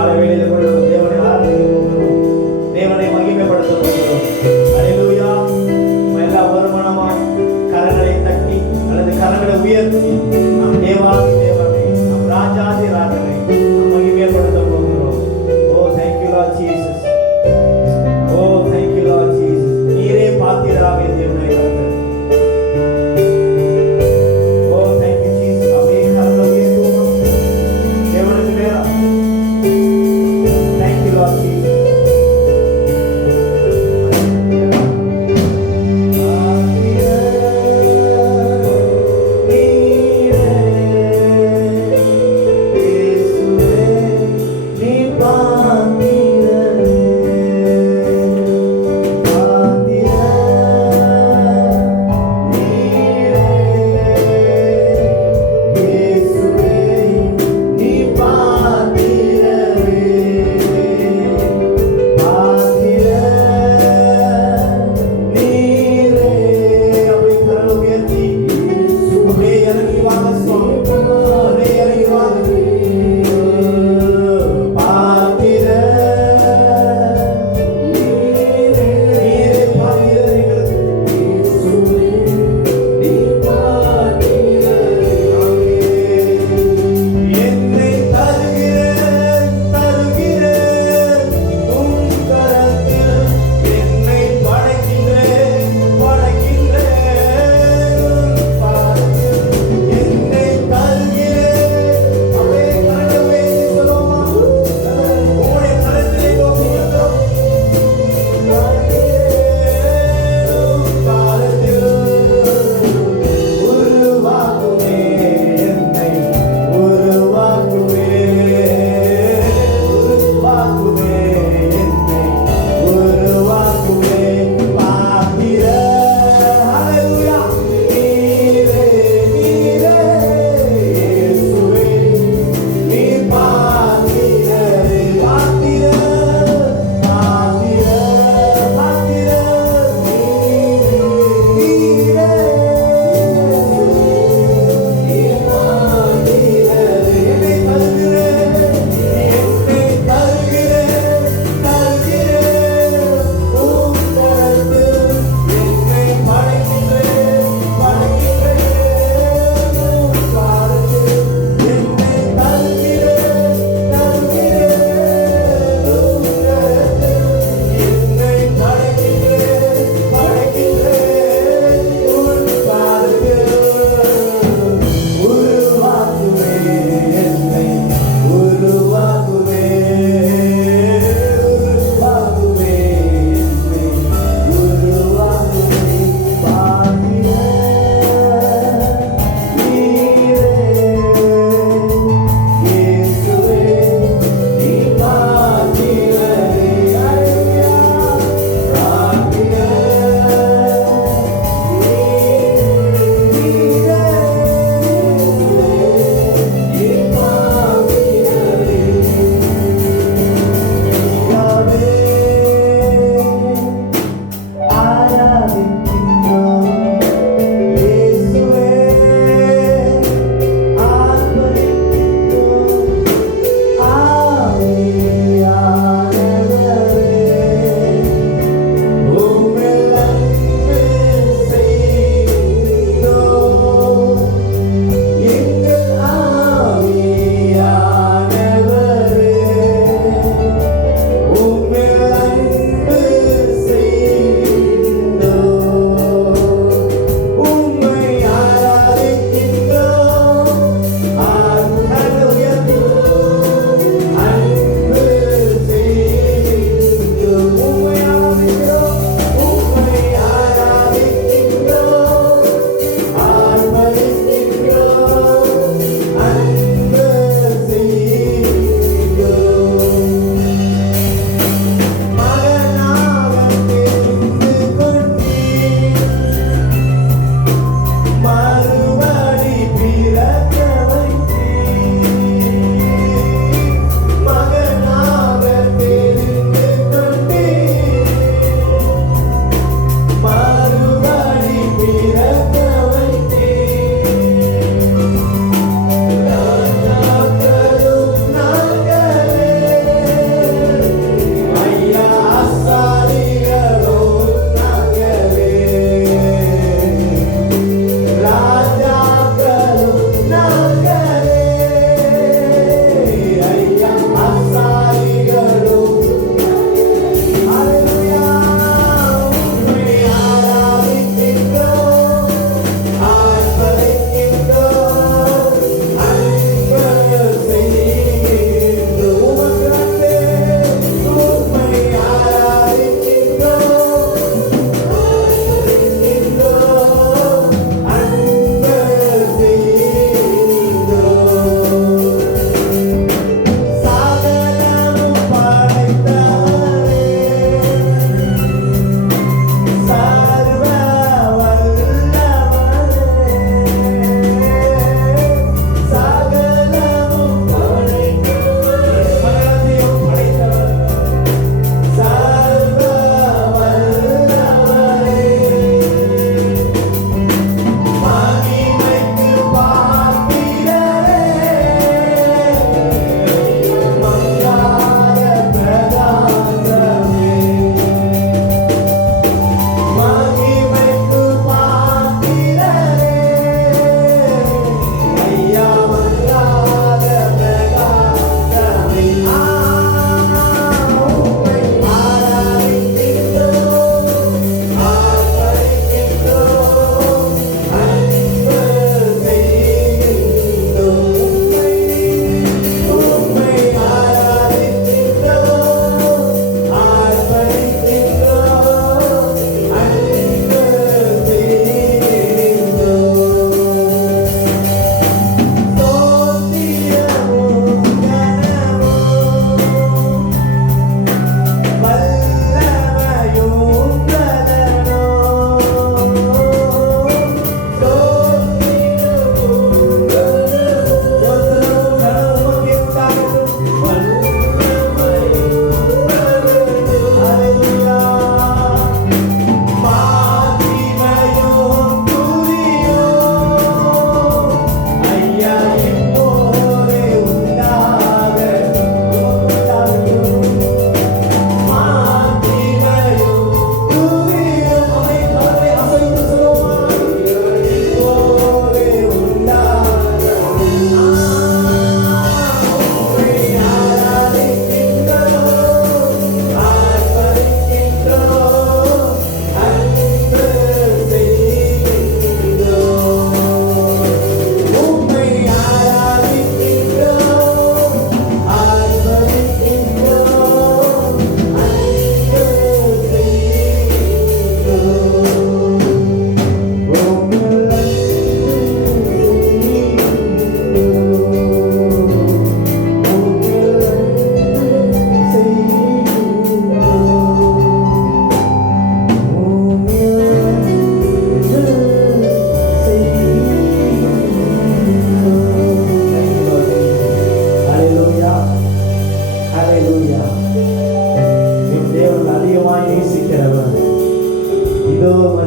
காலை வேளையில கூட நம்ம தேவனை ஆராதிக்க போகிறோம், தேவனை மகிமைப்படுத்த போகிறோம். அல்லேலூயா. எல்லா வருமானமாய் கரங்களை தட்டி அல்லது கரங்களை உயர்த்தி நம் தேவாதி தேவனை, நம் ராஜாதி ராஜனை நாம் மகிமைப்படுத்த போகிறோம். ஓ thank you Lord Jesus. O thank you Lord Jesus. நீரே பாத்திரராக தேவனை கர்த்தர். ஓ தேங்க் யூ ஜீசஸ். அப்படியே கரங்களை உயர்த்துவோம் தேவனுக்கு நேரா.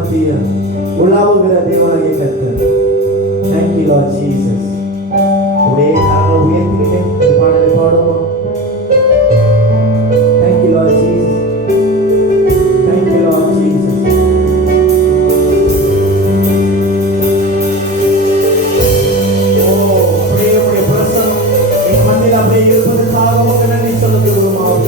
மத்தியில் உலாவுகிற தேவனாகிய கர்த்தர். Thank you Lord Jesus. உடைய கரங்களை உயர்த்திக்கிட்டே இந்த பாடலை பாடுவோம். Thank you Lord Jesus. Thank you Lord Jesus. அப்படியே உடைய பிரசன்னம் எங்க மத்தியில் அப்படியே இருப்பதற்காக உமக்கு நன்றி செலுத்துகிறோம்.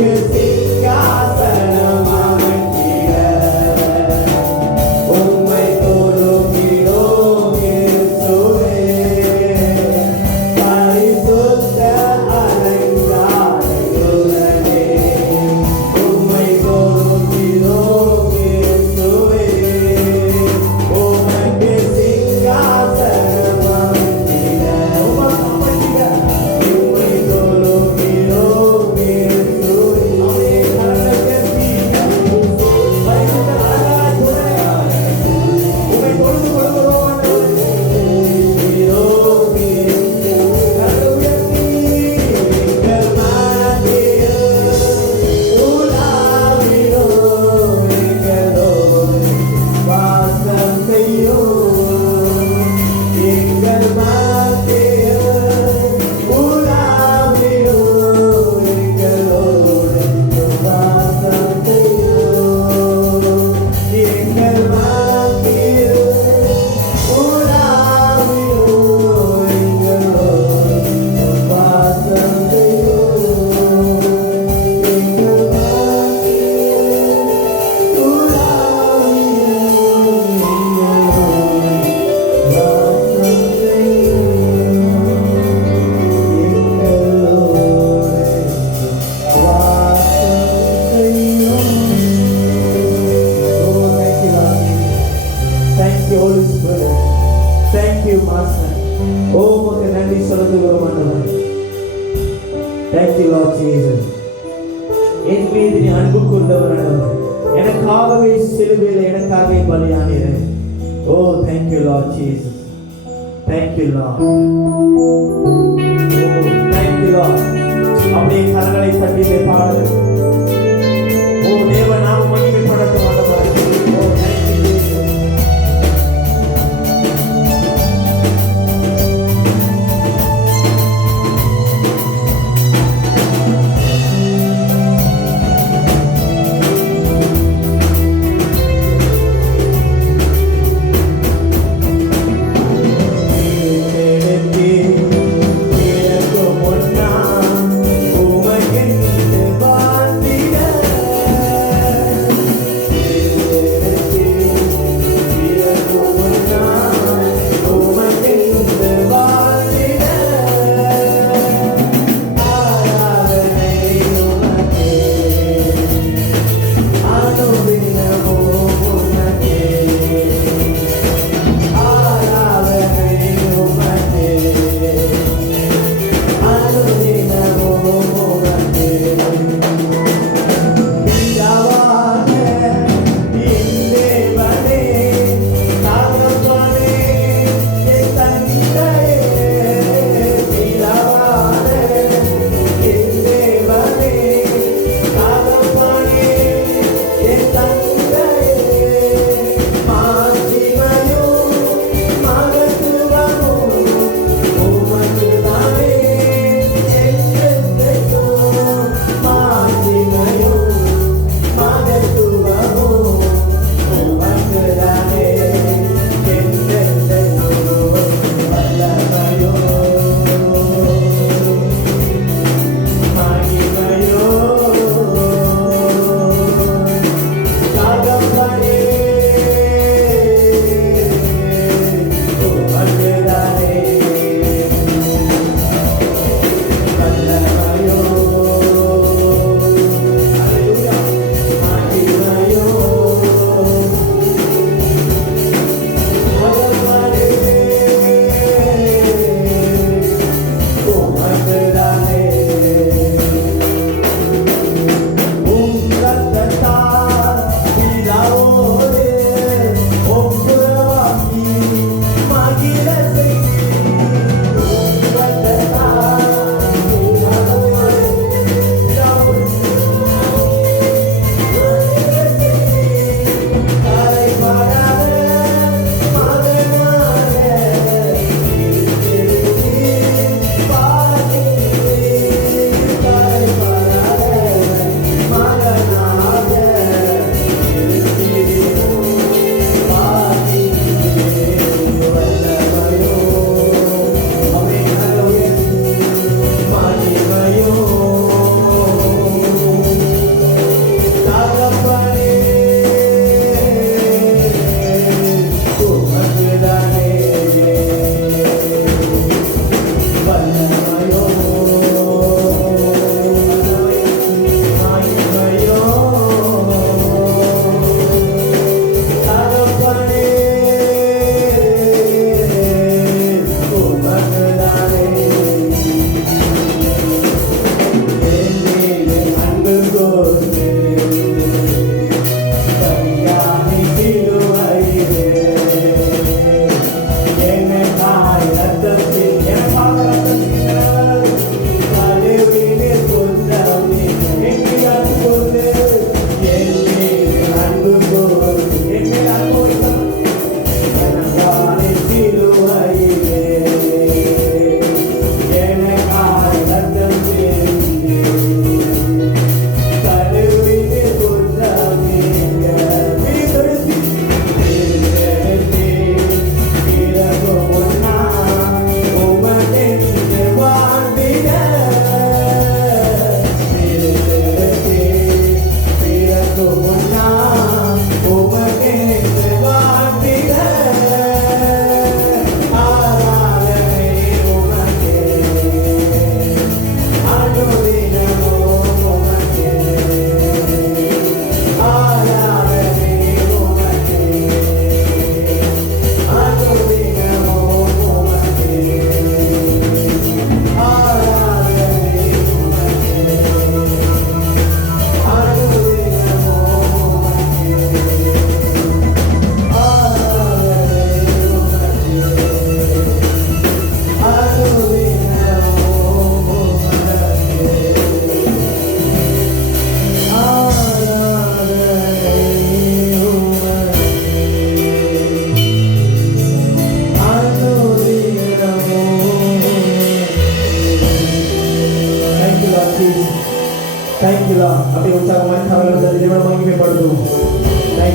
Yes. என் மீது நீ அன்பு கொண்டவரானவர், எனக்காகவே சிலுவையில் எனக்காகவே பலியானீரே. ஓ thank you Lord Jesus, thank you Lord, oh thank you Lord. அப்படியே கரங்களை தட்டி பாடு. ஓ தேவ நாம மகிமைப்படட்டும் ஆண்டவரே. ஓ thank you Jesus. Bye.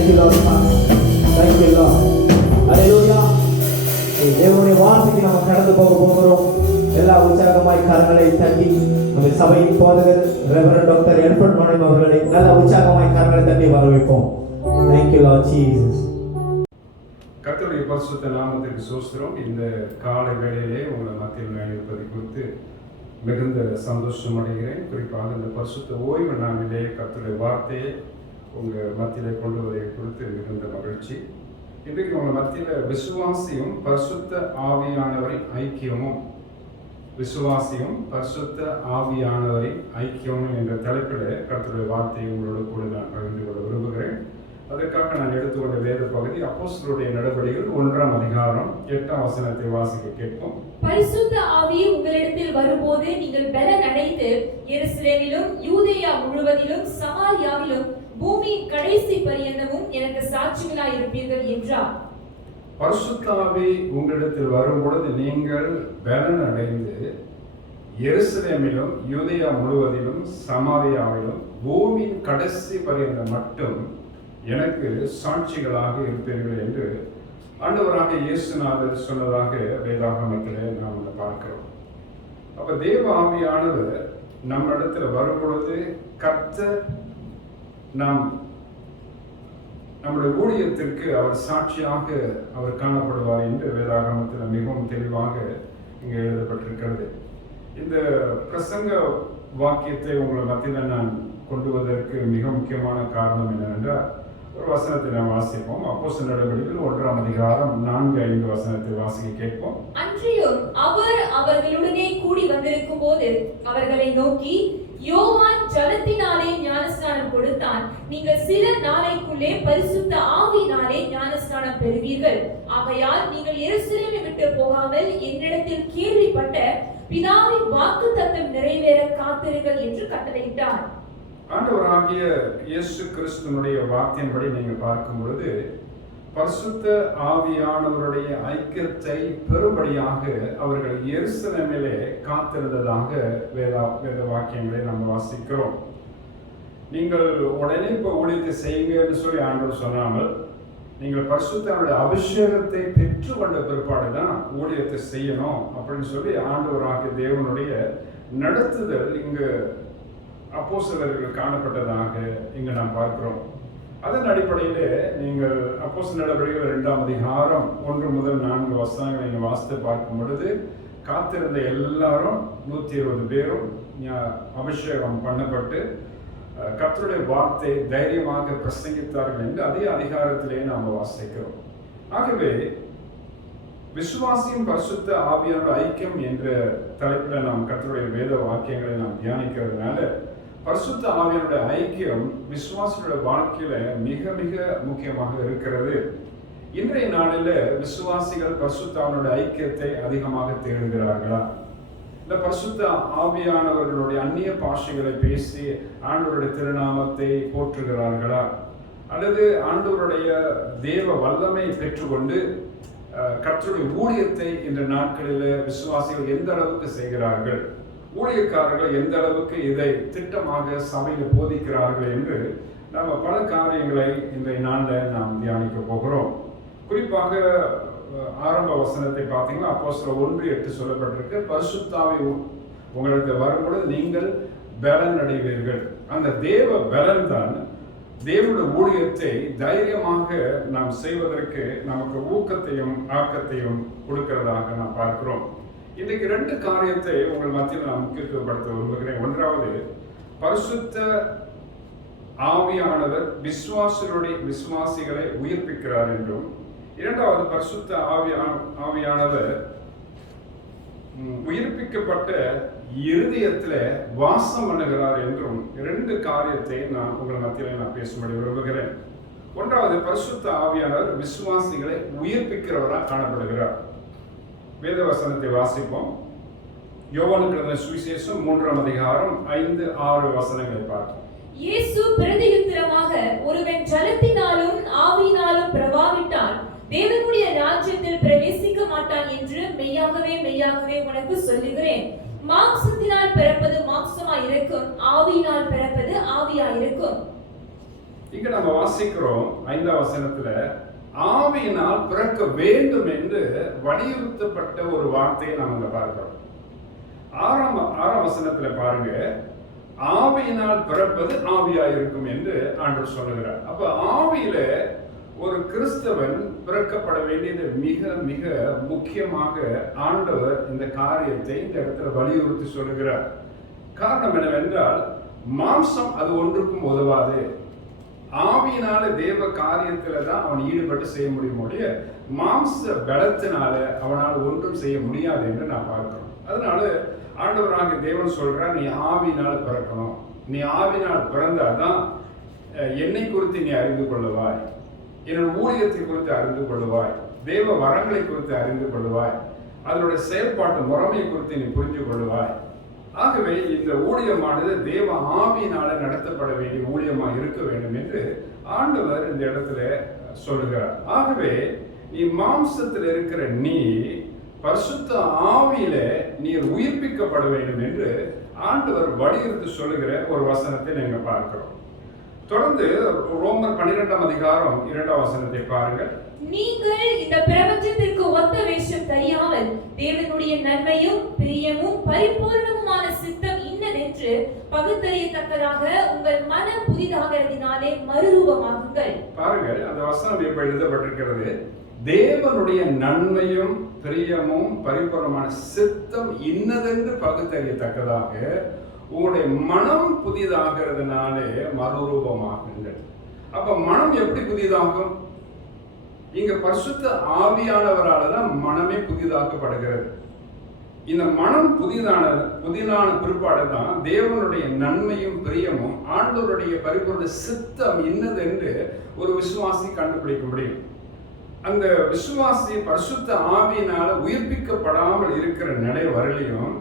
Thank you Lord. Thank you Lord. Hallelujah. தேவனுடைய வார்த்தைக்கு நம்ம கடந்து போக போகிறோம். எல்லா உற்சாகமாய் கரங்களை தட்டி நம்ம சபையின் போதகர் ரெவரண்ட் டாக்டர் எட்வர்ட் நோனன் அவர்களை நல்ல உற்சாகமாய் கரங்களை தட்டி வரவேற்போம். Thank you Lord Jesus. கர்த்தருடைய பரிசுத்த நாமத்திற்கு ஸ்தோத்திரம். இந்த காலை வேளையிலே உங்களை மத்தியில் இருப்பதை குறித்து மிகுந்த சந்தோஷம் அடைகிறேன். குறிப்பாக இந்த பரிசுத்த ஓய்வு நாளிலே கர்த்தருடைய வார்த்தையை உங்கள் மத்தியிலே கொண்டு வருவதை குறித்து மிகுந்த மகிழ்ச்சி. இன்றைக்கு உங்கள் மத்தியில் விசுவாசியும் பரிசுத்த ஆவியானவரின் ஐக்கியமும் பரிசுத்த ஆவியானவரின் ஐக்கியமும் என்ற தலைப்பில் கர்த்தருடைய வார்த்தையை உங்களோட கூட நான் பகிர்ந்து கொள்ள விரும்புகிறேன். அதற்காக நான் எடுத்துக்கொண்ட வேத பகுதி அப்போஸ்தலருடைய நடவடிக்கைகள் 1ஆம் அதிகாரம் 8ஆம் வசனத்தை வாசிக்க கேட்போம். பரிசுத்த ஆவி உங்களிடத்தில் வரும்போது நீங்கள் பலன் அடைந்து எருசலேமிலும் யூதேயா முழுவதிலும் சமாரியாவிலும் பூமியின் கடைசி பரியந்தமும் எனக்கு சாட்சிகளாய் இருப்பீர்கள் என்றார். பரிசுத்த ஆவி உங்களிடத்தில் வரும்பொழுது நீங்கள் பலன் அடைந்து எருசலேமிலும் யூதேயா முழுவதிலும் சமாரியாவிலும் பூமியின் கடைசி பரியந்தம் மட்டும் எனக்கு சாட்சிகளாக இருப்பீர்கள் என்று ஆண்டவராக இயேசுநாதர் சொன்னதாக வேதாகமத்திலே நாம் பார்க்கிறோம். அப்ப தேவ ஆவியானவர் நம்ம இடத்துல வரும்பொழுது கர்த்தர் நம்முடைய ஊழியத்திற்கு அவர் சாட்சியாக அவர் காணப்படுவார் என்று வேதாகமத்தில் மிகவும் தெளிவாக இங்கே எழுதப்பட்டிருக்கிறது. இந்த பிரசங்க வாக்கியத்தை உங்களை மத்தியில் நான் கொண்டு வருவதற்கு மிக முக்கியமான காரணம் என்னவென்றால் ஒரு வசனத்தை நாம் வாசிப்போம். அப்போஸ்தலர் நடவடிக்கைகள் 1ஆம் அதிகாரம் 4-5 வசனத்தை வாசிக்க கேட்போம். அன்றியும் அவர் அவர்களுடனே கூடி வந்திருக்கும் போது அவர்களை நோக்கி, யோவான் ஜலத்தினாலே ஞானஸ்நானம் கொடுத்தான், நீங்கள் சில நாளைக்குள்ளே பரிசுத்த ஆவியினாலே ஞானஸ்நானம் பெறுவீர்கள். ஆகையால் நீங்கள் எருசலேமை விட்டு போகாமல் என்னிடத்தில் கேள்விப்பட்ட பிதாவின் வாக்குத்தத்தம் நிறைவேற காத்திருங்கள் என்று கட்டளையிட்டார். ஆண்டவராகிய இயேசு கிறிஸ்துவினுடைய வார்த்தையின்படி நீங்கள் பார்க்கும் பொழுது பரிசுத்த ஆவியானவருடைய ஐக்கியத்தை பெறும்படியாக அவர்கள் எருசலேமிலே காத்திருந்ததாக வேத வாக்கியங்களை நம்ம வாசிக்கிறோம். நீங்கள் உடனே இப்போ ஊழியத்தை செய்யுங்கன்னு சொல்லி ஆண்டவர் சொன்னாமல் நீங்கள் பரிசுத்தனுடைய அபிஷேகத்தை பெற்று கொண்ட பிற்பாடு தான் ஊழியத்தை செய்யணும் அப்படின்னு சொல்லி ஆண்டவராகிய தேவனுடைய நடத்துதல் இங்கு அப்போஸ்தலர்கள் காணப்பட்டதாக இங்கு நாம் பார்க்கிறோம். அதன் அடிப்படையில் நீங்கள் அப்போஸ்தலர் நடவடிக்கைகள் 2ஆம் அதிகாரம் 1 முதல் 4 வசனங்களை நீங்கள் வாசித்து பார்க்கும் பொழுது காத்திருந்த எல்லாரும் 120 பேரும் அபிஷேகம் பண்ணப்பட்டு கர்த்தருடைய வார்த்தை தைரியமாக பிரசங்கித்தார்கள் என்று அதே அதிகாரத்திலே நாம் வாசிக்கிறோம். ஆகவே விசுவாசியின் பரிசுத்த ஆவியானோட ஐக்கியம் என்ற தலைப்பில் நாம் கர்த்தருடைய வேத வாக்கியங்களை நாம் தியானிக்கிறதுனால பரிசுத்த ஆவியானுடைய ஐக்கியம் விசுவாசியோட வாழ்க்கையில மிக மிக முக்கியமாக இருக்கிறது. இன்றைய நாளில் விசுவாசிகள் பரிசுத்த ஆவியானுடைய ஐக்கியத்தை அதிகமாக தேடுகிறார்களா? இந்த பரிசுத்த ஆவியானவர்களுடைய அந்நிய பாஷைகளை பேசி ஆண்டவருடைய திருநாமத்தை போற்றுகிறார்களா? அல்லது ஆண்டவருடைய தேவ வல்லமை பெற்றுக்கொண்டு கர்த்தருடைய ஊழியத்தை இந்த நாட்களில் விசுவாசிகள் எந்த அளவுக்கு செய்கிறார்கள், ஊழியக்காரர்கள் எந்த அளவுக்கு இதை திட்டமாக சபையில் போதிக்கிறார்கள் என்று நம்ம பல காரியங்களை இன்றைய நாளில் நாம் தியானிக்க போகிறோம். குறிப்பாக ஆரம்ப வசனத்தை பார்த்தீங்கன்னா அப்போஸ்தலர் 1:8 சொல்லப்பட்டிருக்கு, பரிசுத்த ஆவி உங்களுக்கு வரும்பொழுது நீங்கள் பலன் அடைவீர்கள். அந்த தேவ பலன் தான் தேவனுடைய ஊழியத்தை தைரியமாக நாம் செய்வதற்கு நமக்கு ஊக்கத்தையும் ஆக்கத்தையும் கொடுக்கிறதாக நாம் பார்க்கிறோம். இன்றைக்கு 2 காரியத்தை உங்கள் மத்தியில் நான் முக்கியத்துவப்படுத்த விரும்புகிறேன். ஒன்றாவது, பரிசுத்த ஆவியானவர் விசுவாசிகளை உயிர்ப்பிக்கிறார் என்றும், இரண்டாவது பரிசுத்த ஆவியானவர் உயிர்ப்பிக்கப்பட்ட இருதயத்தில் வாசம் பண்ணுகிறார் என்றும் 2 காரியத்தை நான் உங்கள் மத்தியில் நான் பேசும்படி விரும்புகிறேன். ஒன்றாவது, பரிசுத்த ஆவியானவர் விசுவாசிகளை உயிர்ப்பிக்கிறவராக காணப்படுகிறார். வேதவசனத்தை வாசிப்போம். யோவானுக்கு எழுதின சுவிசேஷம் 3ஆம் அதிகாரம் 5-6 வசனங்களை பார்ப்போம். இயேசு பிரதியுத்தரமாக, ஒருவன் ஜலத்தினாலும் ஆவியினாலும் பிரவாவிட்டால் தேவனுடைய ராஜ்யத்தில் பிரவேசிக்க மாட்டான் என்று மெய்யாகவே மெய்யாகவே உனக்கு சொல்லுகிறேன். மாம்சத்தினால் பிறப்பது மாம்சமாய் இருக்கும், ஆவியினால் பிறப்பது ஆவியாய் இருக்கும். இங்க நம்ம வாசிக்கிறோம் 5ஆம் வசனத்துல ஆவியினால் பிறக்க வேண்டும் என்று வலியுறுத்தப்பட்ட ஒரு வார்த்தையை நாம் இங்க பார்க்கிறோம். 6ஆம் வசனத்துல பாருங்க, ஆவியினால் பிறப்பது ஆவியாயிருக்கும் என்று ஆண்டவர் சொல்லுகிறார். அப்ப ஆவியில ஒரு கிறிஸ்தவன் பிறக்கப்பட வேண்டியது மிக மிக முக்கியமாக ஆண்டவர் இந்த காரியத்தை இந்த இடத்துல வலியுறுத்தி சொல்லுகிறார். காரணம் என்னவென்றால், மாம்சம் அது ஒன்றுக்கும் உதவாது. ஆவியினால தேவ காரியத்துல தான் அவன் ஈடுபட்டு செய்ய முடிய மாம்ச பலத்தினால அவனால் ஒன்றும் செய்ய முடியாது என்று நான் பார்க்கிறோம். அதனால ஆண்டவராகிய தேவன் சொல்றார், நீ ஆவியினால பிறக்கணும். நீ ஆவியினால் பிறந்தாதான் என்னை குறித்து நீ அறிந்து கொள்ளுவாய், என்னோட ஊழியத்தை குறித்து அறிந்து கொள்ளுவாய், தேவ வரங்களை குறித்து அறிந்து கொள்ளுவாய், அதனுடைய செயல்பாட்டு முறைமை குறித்து நீ புரிந்து கொள்ளுவாய். ஆகவே இந்த ஊழியமானது தேவ ஆவியினால நடத்தப்பட வேண்டிய ஊழியமா இருக்க வேண்டும் என்று ஆண்டவர் இந்த இடத்துல சொல்லுகிறார். ஆகவே நீ மாம்சத்தில் இருக்கிற நீ பரிசுத்த ஆவியில நீர் உயிர்ப்பிக்கப்பட வேண்டும் என்று ஆண்டவர் வலியுறுத்தி சொல்லுகிற ஒரு வசனத்தை நீங்க பார்க்கிறோம். தொடர்ந்து ரோமர் 12ஆம் அதிகாரம் 2ஆம் வசனத்தை பாருங்கள். நீங்கள் இந்த பிரபஞ்சத்திற்கு ஒத்த வேஷம் தெரியாமல் தேவனுடைய நன்மையும் பிரியமும் பரிபூர்ணமுமான சித்தம் இன்னதென்று பகுத்தறியத்தக்கதாக உங்கள் மனம் புதிதாகிறதினாலே மறுரூபமாகுங்கள். பாருங்கள், அந்த வசனம் இப்ப எழுதப்பட்டிருக்கிறது. தேவனுடைய நன்மையும் பிரியமும் பரிபூர்ணமான சித்தம் இன்னதென்று பகுத்தறியத்தக்கதாக உங்களுடைய மனம் புதிதாகிறதுனாலே மறுரூபமாகுங்கள். அப்ப மனம் எப்படி புதிதாகும்? இங்க பரிசுத்த ஆவியானவரால தான் மனமே புதிதாக்கப்படுகிறது. இந்த மனம் புதிதான பிற்பாடு தான் தேவனுடைய நன்மையும் பிரியமும் ஆண்டவருடைய பரிபூர்ண சித்தம் இன்னதென்று ஒரு விசுவாசி கண்டுபிடிக்க முடியும். அந்த விசுவாசி பரிசுத்த ஆவியினால உயிர்ப்பிக்கப்படாமல் இருக்கிற நிலை வரலையும்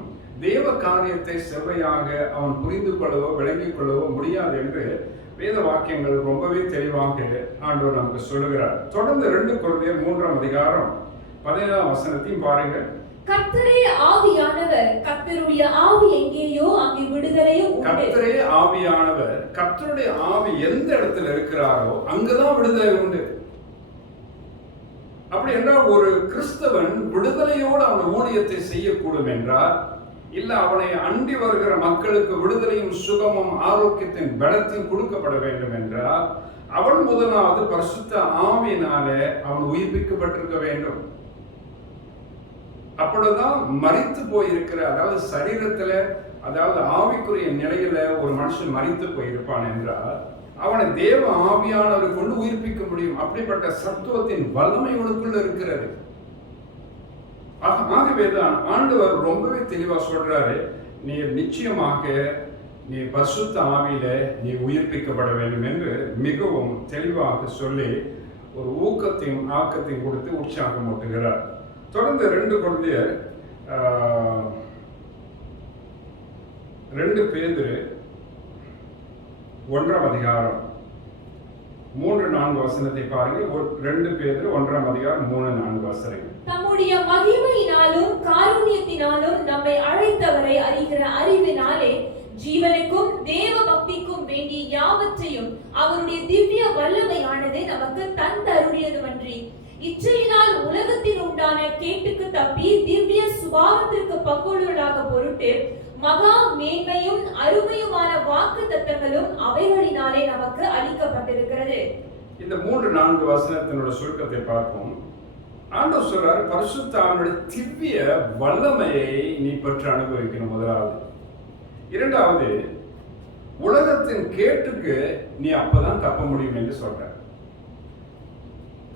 தேவ காரியத்தை செவ்வையாக அவன் புரிந்து கொள்ளவோ விளங்கிக் கொள்ளவோ முடியாது என்று வேத வாக்கியங்கள் ரொம்பவே தெளிவாக ஆண்டவர் நமக்கு சொல்லுகிறார். தொடர்ந்து 2 கொரிந்தியர் 3ஆம் அதிகாரம் 17ஆம் வசனத்தையும் பாருங்கள். கர்த்தரே ஆவியானவர், கர்த்தருடைய ஆவி எங்கேயோ அங்கே விடுதலையும் உண்டு. கர்த்தரே ஆவியானவர், கர்த்தருடைய ஆவி எந்த இடத்துல இருக்கிறாரோ அங்கதான் விடுதலை உண்டு. அப்படி என்றால் ஒரு கிறிஸ்தவன் விடுதலையோடு அவன் ஊழியத்தை செய்யக்கூடும் என்றால், இல்ல அவனை அண்டி வருகிற மக்களுக்கு விடுதலையும் சுகமும் ஆரோக்கியத்தின் பலத்தையும் கொடுக்கப்பட வேண்டும் என்றால் அவன் முதலாவது பரிசுத்த ஆவியினாலே அவன் உயிர்ப்பிக்கப்பட்டிருக்க வேண்டும். அப்பொழுதுதான் மரித்து போயிருக்கிற, அதாவது சரீரத்துல, அதாவது ஆவிக்குரிய நிலையில ஒரு மனுஷன் மரித்து போயிருப்பான் என்றால் அவனை தேவ ஆவியானவர் கொண்டு உயிர்ப்பிக்க முடியும். அப்படிப்பட்ட சத்துவத்தின் வல்லமை உனக்குள்ள இருக்கிறது. ஆகவேதான் ஆண்டவர் ரொம்பவே தெளிவா சொல்றாரு, நீ நிச்சயமாக நீ பரிசுத்த ஆவியில நீ உயிர்ப்பிக்கப்பட வேண்டும் என்று மிகவும் தெளிவாக சொல்லி ஒரு ஊக்கத்தையும் ஆக்கத்தையும் கொடுத்து உற்சாகம் ஊட்டுகிறார். தொடர்ந்து 2 கொரிந்தியர் 2 பேதுரு 1ஆம் அதிகாரம் 3-4 வசனத்தை பாருங்கள். 2 பேதுரு 1ஆம் அதிகாரம் 3-4 வசனங்கள். தம்முடைய மகிமையினாலும் காருண்யத்தினாலும் நம்மை அழைத்தவரை அறிகிற அறிவினாலே ஜீவனுக்கும் தேவ பக்திக்கும் வேண்டிய யாவற்றையும் அவருடைய திவ்ய வல்லமையானது நமக்கு தந்தருளியதுமன்றி இச்சையினால் உலகத்தில் உண்டான கேட்டுக்கு தப்பி திவ்ய சுபாவத்திற்கு பங்குள்ளவர்களாக பொருட்டு மகா மேன்மையும் அருமையுமான வாக்கு தத்தங்களும் அவைகளினாலே நமக்கு அளிக்கப்பட்டிருக்கிறது. இந்த 3-4 வசனத்தினோட சுருக்கத்தை பார்ப்போம். ஆண்டவர் சொல்றார், பரிசுத்த ஆவியுடைய திவ்ய வல்லமையை நீ பெற்று அனுபவிக்கணும் முதலாவது. 2வது, உலகத்தின் கேட்டுக்கு நீ அப்பதான் தப்ப முடியும் என்று சொல்ற.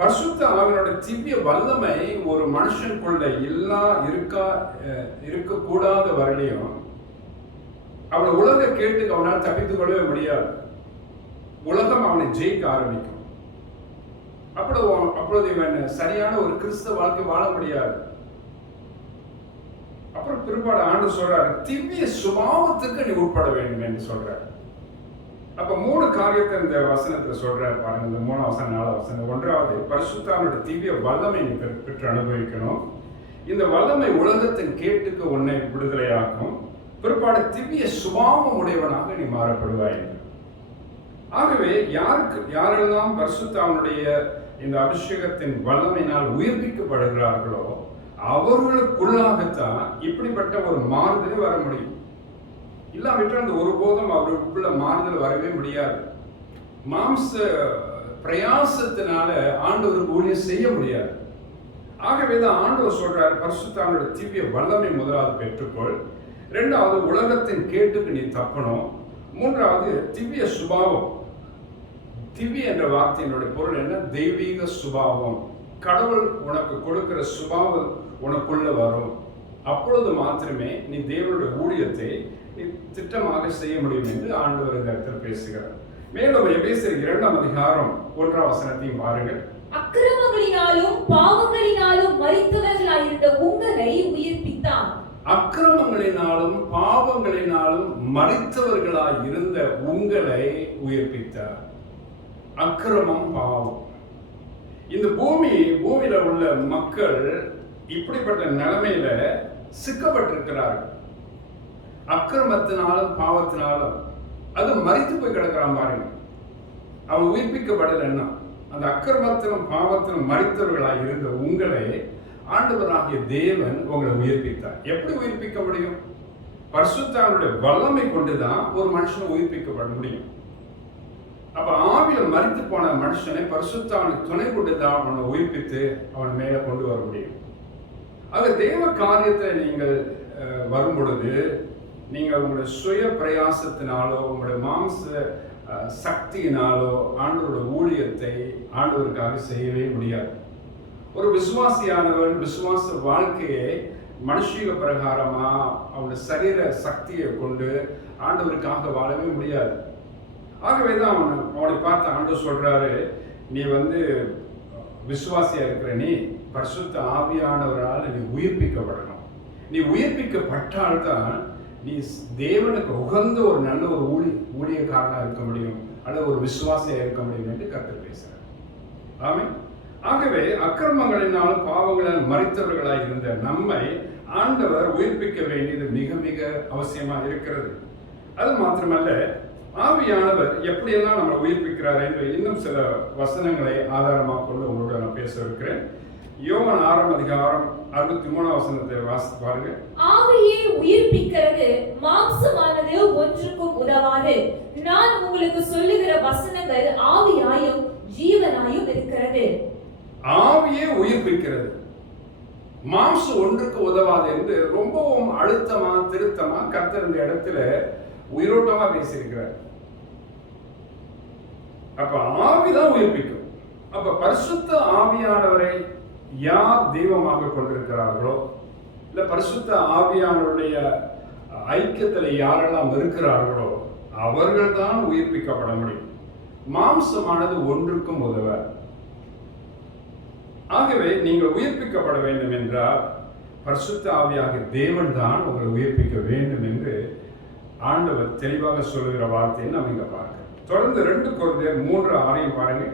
பரிசுத்த ஆவியோட திவ்ய வல்லமை ஒரு மனுஷனுக்குள்ள இருக்கக்கூடாத வரலையும் அவனை உலக கேட்டுக்கு அவனால் தப்பித்துக் கொள்ளவே முடியாது. உலகம் அவனை ஜெயிக்க ஆரம்பிக்கும். அப்பொழுது இவன் சரியான ஒரு கிறிஸ்தவ வாழ்க்கை வாழ முடியாது. அப்புறம் பிற்பாடு ஆண்டவர் சொல்றாரு, திவ்ய சுபாவத்துக்கு நீ உட்பட வேண்டும் என்று சொல்றாரு. அப்ப 3 காரியத்தை இந்த வசனத்துல சொல்றாரு பாருங்க. இந்த 3ஆம் வசனம் 4ஆம் வசனம். 1வது, பரிசுத்தாவினுடைய திவ்ய வல்லமை நீ பெற்று அனுபவிக்கணும். இந்த வல்லமை உலகத்தின் கேட்டுக்கு உன்னை விடுதலையாக்கும். பிற்பாடு திவ்ய சுபாவம் உடையவனாக நீ மாறப்படுவாய். ஆகவே யாரெல்லாம் பரிசுத்தாவினுடைய இந்த அபிஷேகத்தின் வல்லமையினால் உயிர்ப்பிக்கப்படுகிறார்களோ அவர்களுக்குள்ளாகத்தான் இப்படிப்பட்ட ஒரு மாறுதல் வர முடியும். இல்லாவிட்டால் அந்த ஒருபோதும் அவர்களுக்குள்ள மாறுதல் வரவே முடியாது. மாம்ச பிரயாசத்தினால ஆண்டவருக்கு ஊழியம் செய்ய முடியாது. ஆகவேதான் ஆண்டவர் சொல்றார், பரிசுத்தாவினுடைய திவ்ய வல்லமை முதலாவது பெற்றுக்கொள், இரண்டாவது உலகத்தின் கேட்டுக்கு நீ தப்பணும், மூன்றாவது திவ்ய சுபாவம். திவ்ய என்ற வார்த்தையினுடைய பொருள் என்ன? தெய்வீக சுபாவம். கடவுள் உனக்கு கொடுக்கிற சுபாவம் உனக்குள்ள வரும். அப்பொழுது மாத்திரமே நீ தேவனுடைய ஊழியத்தை திட்டமாக செய்ய முடியும் என்று ஆண்டவர் இந்த இடத்தில் பேசுகிறார். மேலும் எபேசியர் 2ஆம் அதிகாரம் 1ஆம் வசனத்தையும் பாருங்கள். அக்கிரமங்களினாலும் பாவங்களினாலும் மரித்தவர்களாயிருந்த உங்களை உயிர்ப்பித்தார். அக்கிரமங்களினாலும் பாவங்களினாலும் மரித்தவர்களாய் இருந்த உங்களை உயிர்ப்பித்தார். அக்கிரமம், பாவம். இந்த பூமியில உள்ள மக்கள் இப்படிப்பட்ட நிலைமையில சிக்கப்பட்டிருக்கிறார்கள். அக்கிரமத்தினாலும் பாவத்தினாலும் அது மரித்து போய் கிடக்கிறான் பாருங்க. அவன் உயிர்ப்பிக்கப்படலைன்னா அந்த அக்கிரமத்திலும் பாவத்திலும் மரித்தவர்களாக இருந்த உங்களை ஆண்டவராகிய தேவன் உங்களை உயிர்ப்பித்தார். எப்படி உயிர்ப்பிக்க முடியும்? பரிசுத்தாவினுடைய வல்லமை கொண்டுதான் ஒரு மனுஷனை உயிர்ப்பிக்கப்பட முடியும். அப்ப ஆவியில மரித்து போன மனுஷனை பரிசுத்தாவின் துணை கொண்டுதான் அவனை உயிர்ப்பித்து அவன் மேல கொண்டு வர முடியும். ஆக தேவ காரியத்தை நீங்கள் வரும் பொழுது நீங்கள் உங்களுடைய சுய பிரயாசத்தினாலோ உங்களுடைய மாம்ச சக்தியினாலோ ஆண்டவருடைய ஊழியத்தை ஆண்டவருக்காக செய்யவே முடியாது. ஒரு விசுவாசியானவன் விசுவாச வாழ்க்கையை மனுஷீக பிரகாரமா அவனுடைய சரீர சக்தியை கொண்டு ஆண்டவருக்காக வாழவே முடியாது. ஆகவேதான் அவனை பார்த்து ஆண்டவர் சொல்றாரு, நீ விசுவாசியா இருக்கிற நீ பரிசுத்த ஆவியானவரால் நீ உயிர்ப்பிக்கப்படணும். நீ உயிர்ப்பிக்கப்பட்டால்தான் நீ தேவனுக்கு உகந்த ஒரு நல்ல ஒரு ஊழியக்காரனா இருக்க முடியும், அல்லது ஒரு விசுவாசியா இருக்க முடியும் என்று கர்த்தர் பேசுறார். ஆமென். ஆகவே அக்கிரமங்களினாலும் பாவங்களால் மரித்தவர்களாய் இருந்த நம்மை ஆண்டவர் உயிர்ப்பிக்க வேண்டியது மிக மிக அவசியமா இருக்கிறது. அது மாத்திரமல்ல, ஆவியானவர் எப்படியெல்லாம் நம்மளை உயிர்ப்பிக்கிறார் என்று இன்னும் சில வசனங்களை ஆதாரமாக கொண்டு உங்களோட நான் பேச இருக்கிறேன். யோவான் 6ஆம் அதிகாரம் 63ஆம் வசனத்தை வாசித்து பாருங்க. ஆவியை உயிர்ப்பிக்கிறது மாம்சமானது ஒன்றுக்கும் உதவாது. நான் உங்களுக்கு சொல்லுகிற வசனங்கள் ஆவியாயும் ஜீவனாயும் இருக்கிறது. ஆவியை உயிர்ப்பிக்கிறது, மாம்சம் ஒன்றுக்கு உதவாது என்று ரொம்பவும் அழுத்தமா திருத்தமா கர்த்தர் இந்த இடத்துல உயிரோட்டமா பேசியிருக்கிறார். அப்ப ஆவிதான் உயிர்ப்பிக்கும். அப்ப பரிசுத்த ஆவியானவரை யார் தெய்வமாக கொண்டிருக்கிறார்களோ, இல்ல பரிசுத்த ஆவியானவருடைய ஐக்கியத்தில் யாரெல்லாம் இருக்கிறார்களோ அவர்கள் தான் உயிர்ப்பிக்கப்பட முடியும். மாம்சமானது ஒன்றுக்கும் உதவ. ஆகவே நீங்கள் உயிர்ப்பிக்கப்பட வேண்டும் என்றால் பரிசுத்த ஆவியாக தேவன் தான் உங்களை உயிர்ப்பிக்க வேண்டும் என்று ஆண்டவர் தெளிவாக சொல்லுகிற வார்த்தையை நாம் இங்க பார்க்கிறோம். தொடர்ந்து 2 கொரிந்தியர் 3:6 பாருங்க.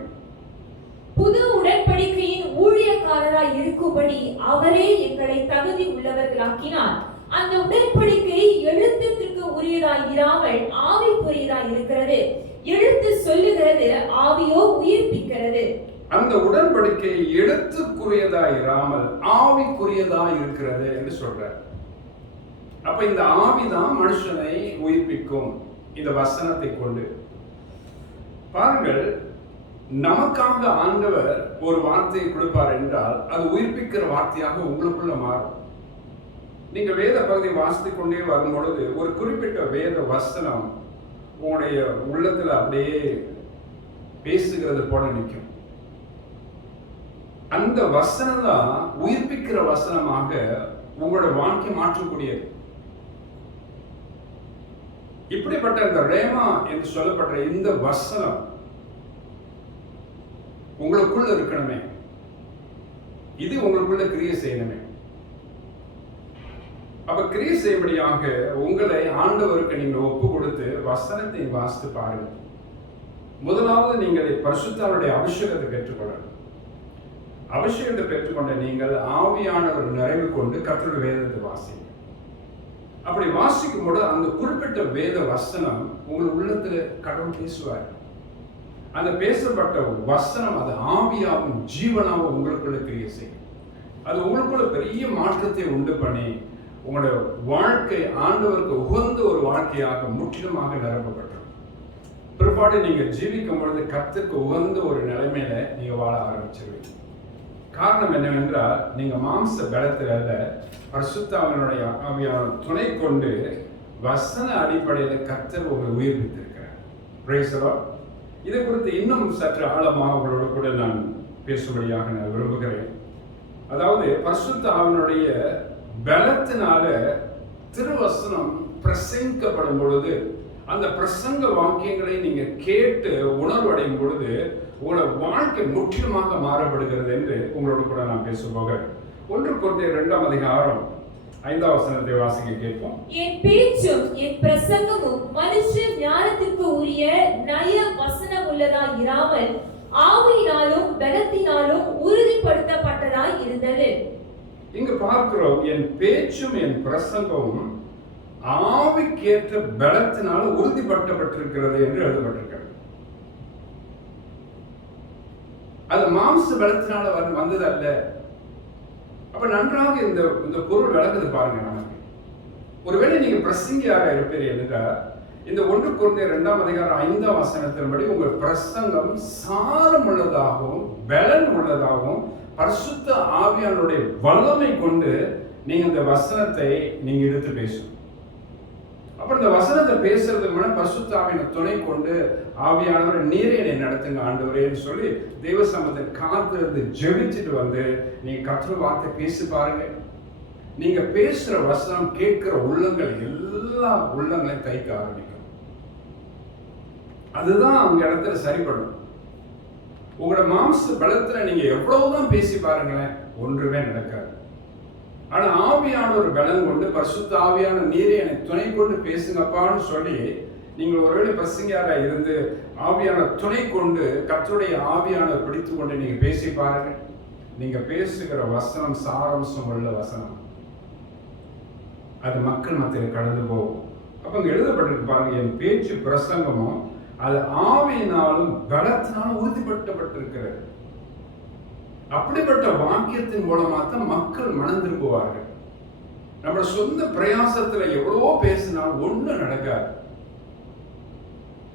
புது உடன்படிக்கையின் ஊழியக்காரராய் இருக்கும்படி அவரே எங்களை தகுதி உள்ளவர்களாக்கினார். அந்த உடன்படிக்கை எழுத்துக்கு உரியதாய் இராமல் ஆவிக்குரியதாய் இருக்கிறது. எழுத்து சொல்லுகிறது, ஆவியோ உயிர்ப்பிக்கிறது. அந்த உடன்படிக்கை எழுத்துக்குரியதாய் இராமல் ஆவிக்குரியதாய் இருக்கிறது என்று சொல்றார். அப்ப இந்த ஆவிதான் மனுஷனை உயிர்ப்பிக்கும். இந்த வசனத்தை கொண்டு பாருங்கள், நமக்காக ஆண்டவர் ஒரு வார்த்தையை கொடுப்பார் என்றால் அது உயிர்ப்பிக்கிற வார்த்தையாக உங்களுக்குள்ள மாறும். நீங்க வேத பகுதியை வாசித்துக் கொண்டே வரும் பொழுது ஒரு குறிப்பிட்ட வேத வசனம் உங்களுடைய உள்ளத்துல அப்படியே பேசுகிறது போல நிற்கும். அந்த வசனம் தான் உயிர்ப்பிக்கிற வசனமாக உங்களோட வாழ்க்கை மாற்றக்கூடியது. இப்படிப்பட்ட இந்த ரேமா என்று சொல்லப்பட்ட இந்த வசனம் உங்களுக்குள்ள இருக்கணுமே, இது உங்களுக்குள்ள கிரியை செய்யணுமே. அப்ப கிரியை செய்யும்படியாக உங்களை ஆண்டவருக்கு நீங்கள் ஒப்பு கொடுத்து வசனத்தை வாசித்து பாருங்க. முதலாவது நீங்கள் பரிசுத்தாவுடைய அபிஷேகத்தை பெற்றுக்கொள்ளணும். அபிஷேகத்தை பெற்றுக்கொண்ட நீங்கள் ஆவியானவர் நிறைவு கொண்டு கர்த்தருடைய வேதத்தை வாசிங்க. அப்படி வாசிக்கும் போது அந்த குறிப்பிட்ட வேத வசனம் உங்கள் உள்ளத்துல கடவுள் பேசுவார். அந்த பேசப்பட்ட வசனம் அது ஆவியாகவும் ஜீவனாகவும் உங்களுக்குள்ள கிரியை செய்யும். அது உங்களுக்குள்ள பெரிய மாற்றத்தை உண்டு பண்ணி உங்களோட வாழ்க்கை ஆண்டவருக்கு உகந்த ஒரு வாழ்க்கையாக முற்றிலுமாக நிரப்பப்பட்டது. பிற்பாடு நீங்க ஜீவிக்கும் பொழுது கர்த்தருக்கு உகந்த ஒரு நிலைமையில நீங்க வாழ ஆரம்பிச்சிருவீங்க. காரணம் என்னவென்றால் நீங்க மாம்ச பலத்தில் அல்ல, பரிசுத்த ஆவியான துணை கொண்டு வசன அடிப்படையில் கர்த்தர் உங்களை உயிர்ப்பித்திருக்கிறார். Price the Lord. இதை குறித்து இன்னும் சற்று ஆழமாக உங்களோட கூட நான் பேசும்படியாக நான் விரும்புகிறேன். அதாவது பரிசுத்த ஆவியினுடைய பலத்தினால திருவசனம் பிரசங்கிக்கப்படும் பொழுது அந்த பிரசங்க வாக்கியங்களை நீங்க கேட்டு உணர்வடையும் பொழுது உங்களோட வாழ்க்கை முற்றிலுமாக மாறப்படுகிறது என்று உங்களோட கூட நான் பேச போகிறேன். 1 கொரிந்தியர் 2ஆம் அதிகாரம் 5ஆம் வசனத்தை வாசிக்க கேட்போம். என் பேச்சும் என் பிரசங்கமும் மனுஷ ஞானத்திற்கு உரிய நய வசனம் உள்ளதாய் இராமல் ஆவியினாலும் பலத்தினாலும் உறுதிப்படுத்தப்பட்டதாய் இருந்தது. இங்கு பார்க்கிறோம், என் பேச்சும் என் பிரசங்கமும் ஆவிக்கேற்ற பலத்தினால் உறுதிப்படுத்தப்பட்டிருக்கிறது என்று எழுதப்பட்டிருக்கிறது. அது மாம்ச பலத்தினால வந்தது அல்ல. அப்ப நன்றாக இந்த பொருள் விளக்குது பாருங்க. நமக்கு ஒருவேளை நீங்க பிரசங்கியாக இருப்பீர்கள் என்றால் இந்த 1 கொரிந்தியர் 2ஆம் அதிகாரம் 5ஆம் வசனத்தின்படி உங்கள் பிரசங்கம் சாரம் உள்ளதாகவும் பலன் உள்ளதாகவும் பரிசுத்த ஆவியானுடைய வல்லமை கொண்டு நீங்க இந்த வசனத்தை நீங்க எடுத்து பேசணும். அப்புறம் இந்த வசனத்தை பேசுறதுக்கு முன்னாடி பரிசுத்த ஆவியான துணை கொண்டு ஆவியானவர் நீரே என்னை நடத்துங்க ஆண்டவரேன்னு சொல்லி தெய்வ சமூகத்தை காத்திருந்து ஜெபிச்சுட்டு வந்து நீங்க கர்த்தர் வார்த்தை பேசி பாருங்க. நீங்க பேசுற வசனம் கேட்கிற உள்ளங்கள் எல்லா உள்ளங்களையும் தைக்க ஆரம்பிக்கும். அதுதான் அவங்க இடத்துல சரிப்படும். உங்களோட மாம்ச பலத்துல நீங்க எவ்வளவுதான் பேசி பாருங்களேன், ஒன்றுமே நடக்காது. ஆனா ஆவியான ஒரு பலன் கொண்டு பரிசுத்த ஆவியான நீரே என்னை துணை கொண்டு பேசுங்கப்பான்னு சொல்லி நீங்க ஒருவேளை பிரசங்கியாரா இருந்து ஆவியான துணை கொண்டு கர்த்தருடைய ஆவியான பிடித்து கொண்டு நீங்க பேசி பாருங்க. நீங்க பேசுகிற வசனம் சாராம்சம் உள்ள வசனம், அது மக்கள் மத்தியில் கடந்து போகும். அப்ப இங்க எழுதப்பட்டிருக்கு பாருங்க, என் பேச்சு பிரசங்கமும் அது ஆவியினாலும் பலத்தினாலும் உறுதிப்படுத்தப்பட்டிருக்கிறது. அப்படிப்பட்ட வாக்கியத்தின் மூலமா தான் மக்கள் மனம் திரும்புவார்கள். நம்ம சொந்த பிரயாசத்துல எவ்வளவோ பேசினால் ஒண்ணு நடக்காது.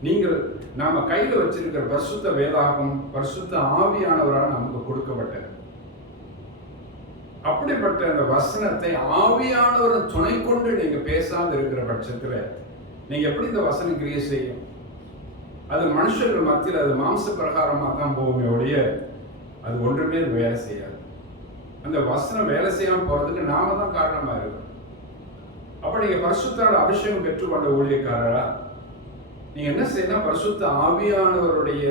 நீங்கள் நாம கையில வச்சிருக்கிற பரிசுத்த வேதாகம் பரிசுத்த ஆவியானவரால் நமக்கு கொடுக்கப்பட்டது. அப்படிப்பட்ட அந்த வசனத்தை ஆவியானவர் துணை கொண்டு நீங்க பேசாம இருக்கிற பட்சத்துல நீங்க எப்படி இந்த வசனம் கிரியை செய்யும்? அது மனுஷர்கள் மத்தியில் அது மாம்ச பிரகாரமா தான் போகுமே ஒழிய அது ஒன்றுமே வேலை செய்யாது. அந்த வசனம் வேலை செய்யாம போறதுக்கு நாம தான் காரணமா இருக்கோம். அப்ப நீங்க பரிசுத்தாவோட அபிஷேகம் பெற்றுக்கொண்ட ஊழியக்காரரா நீங்க என்ன செய்யணும்? பரிசுத்த ஆவியானவருடைய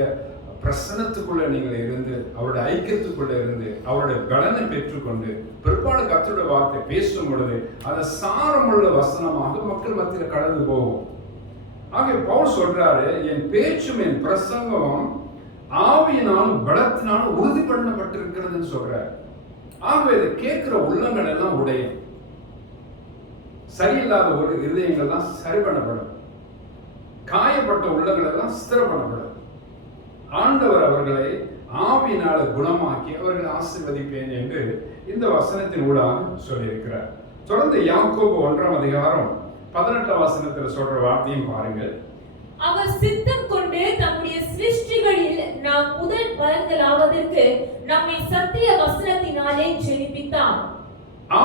பிரசனத்துக்குள்ள நீங்கள் இருந்து அவருடைய ஐக்கியத்துக்குள்ள இருந்து அவருடைய பலனை பெற்றுக்கொண்டு பிற்பாடு கர்த்தருடைய வார்த்தை பேசும் பொழுது அது சாரமுள்ள வசனமாக மக்கள் மத்தியில் கடந்து போகும். ஆகிய பவுல் சொல்றாரு, என் பேச்சும் என் பிரசங்கமும் ஆவியினாலும் பலத்தினாலும் உறுதி பண்ணப்பட்டிருக்கிறதுன்னு சொல்றாரு. ஆகவே இதை கேட்கிற உள்ளங்கள் எல்லாம் உடையும், சரியில்லாத ஒரு இருதயங்கள்லாம் சரி பண்ணப்படும், காயப்பட்ட உள்ளங்கள் எல்லாம் ஸ்திரம் பண்ணப்படும். ஆண்டவர் அவர்களை ஆவியினால குணமாக்கி அவர்களை ஆசீர்வதிப்பேன் என்று இந்த வசனத்தின் ஊடாக சொல்லியிருக்கிறார். தொடர்ந்து யாக்கோபு 1ஆம் அதிகாரம் 18ஆம் வசனத்தில் சொல்ற வார்த்தையும் பாருங்கள். அவர் சித்தம் கொண்டு தம்முடைய சிருஷ்டிகளில் நாம் முதல் பலன்களாவதற்கு நம்மை சத்திய வசனத்தினாலே ஜெனிப்பித்தார்.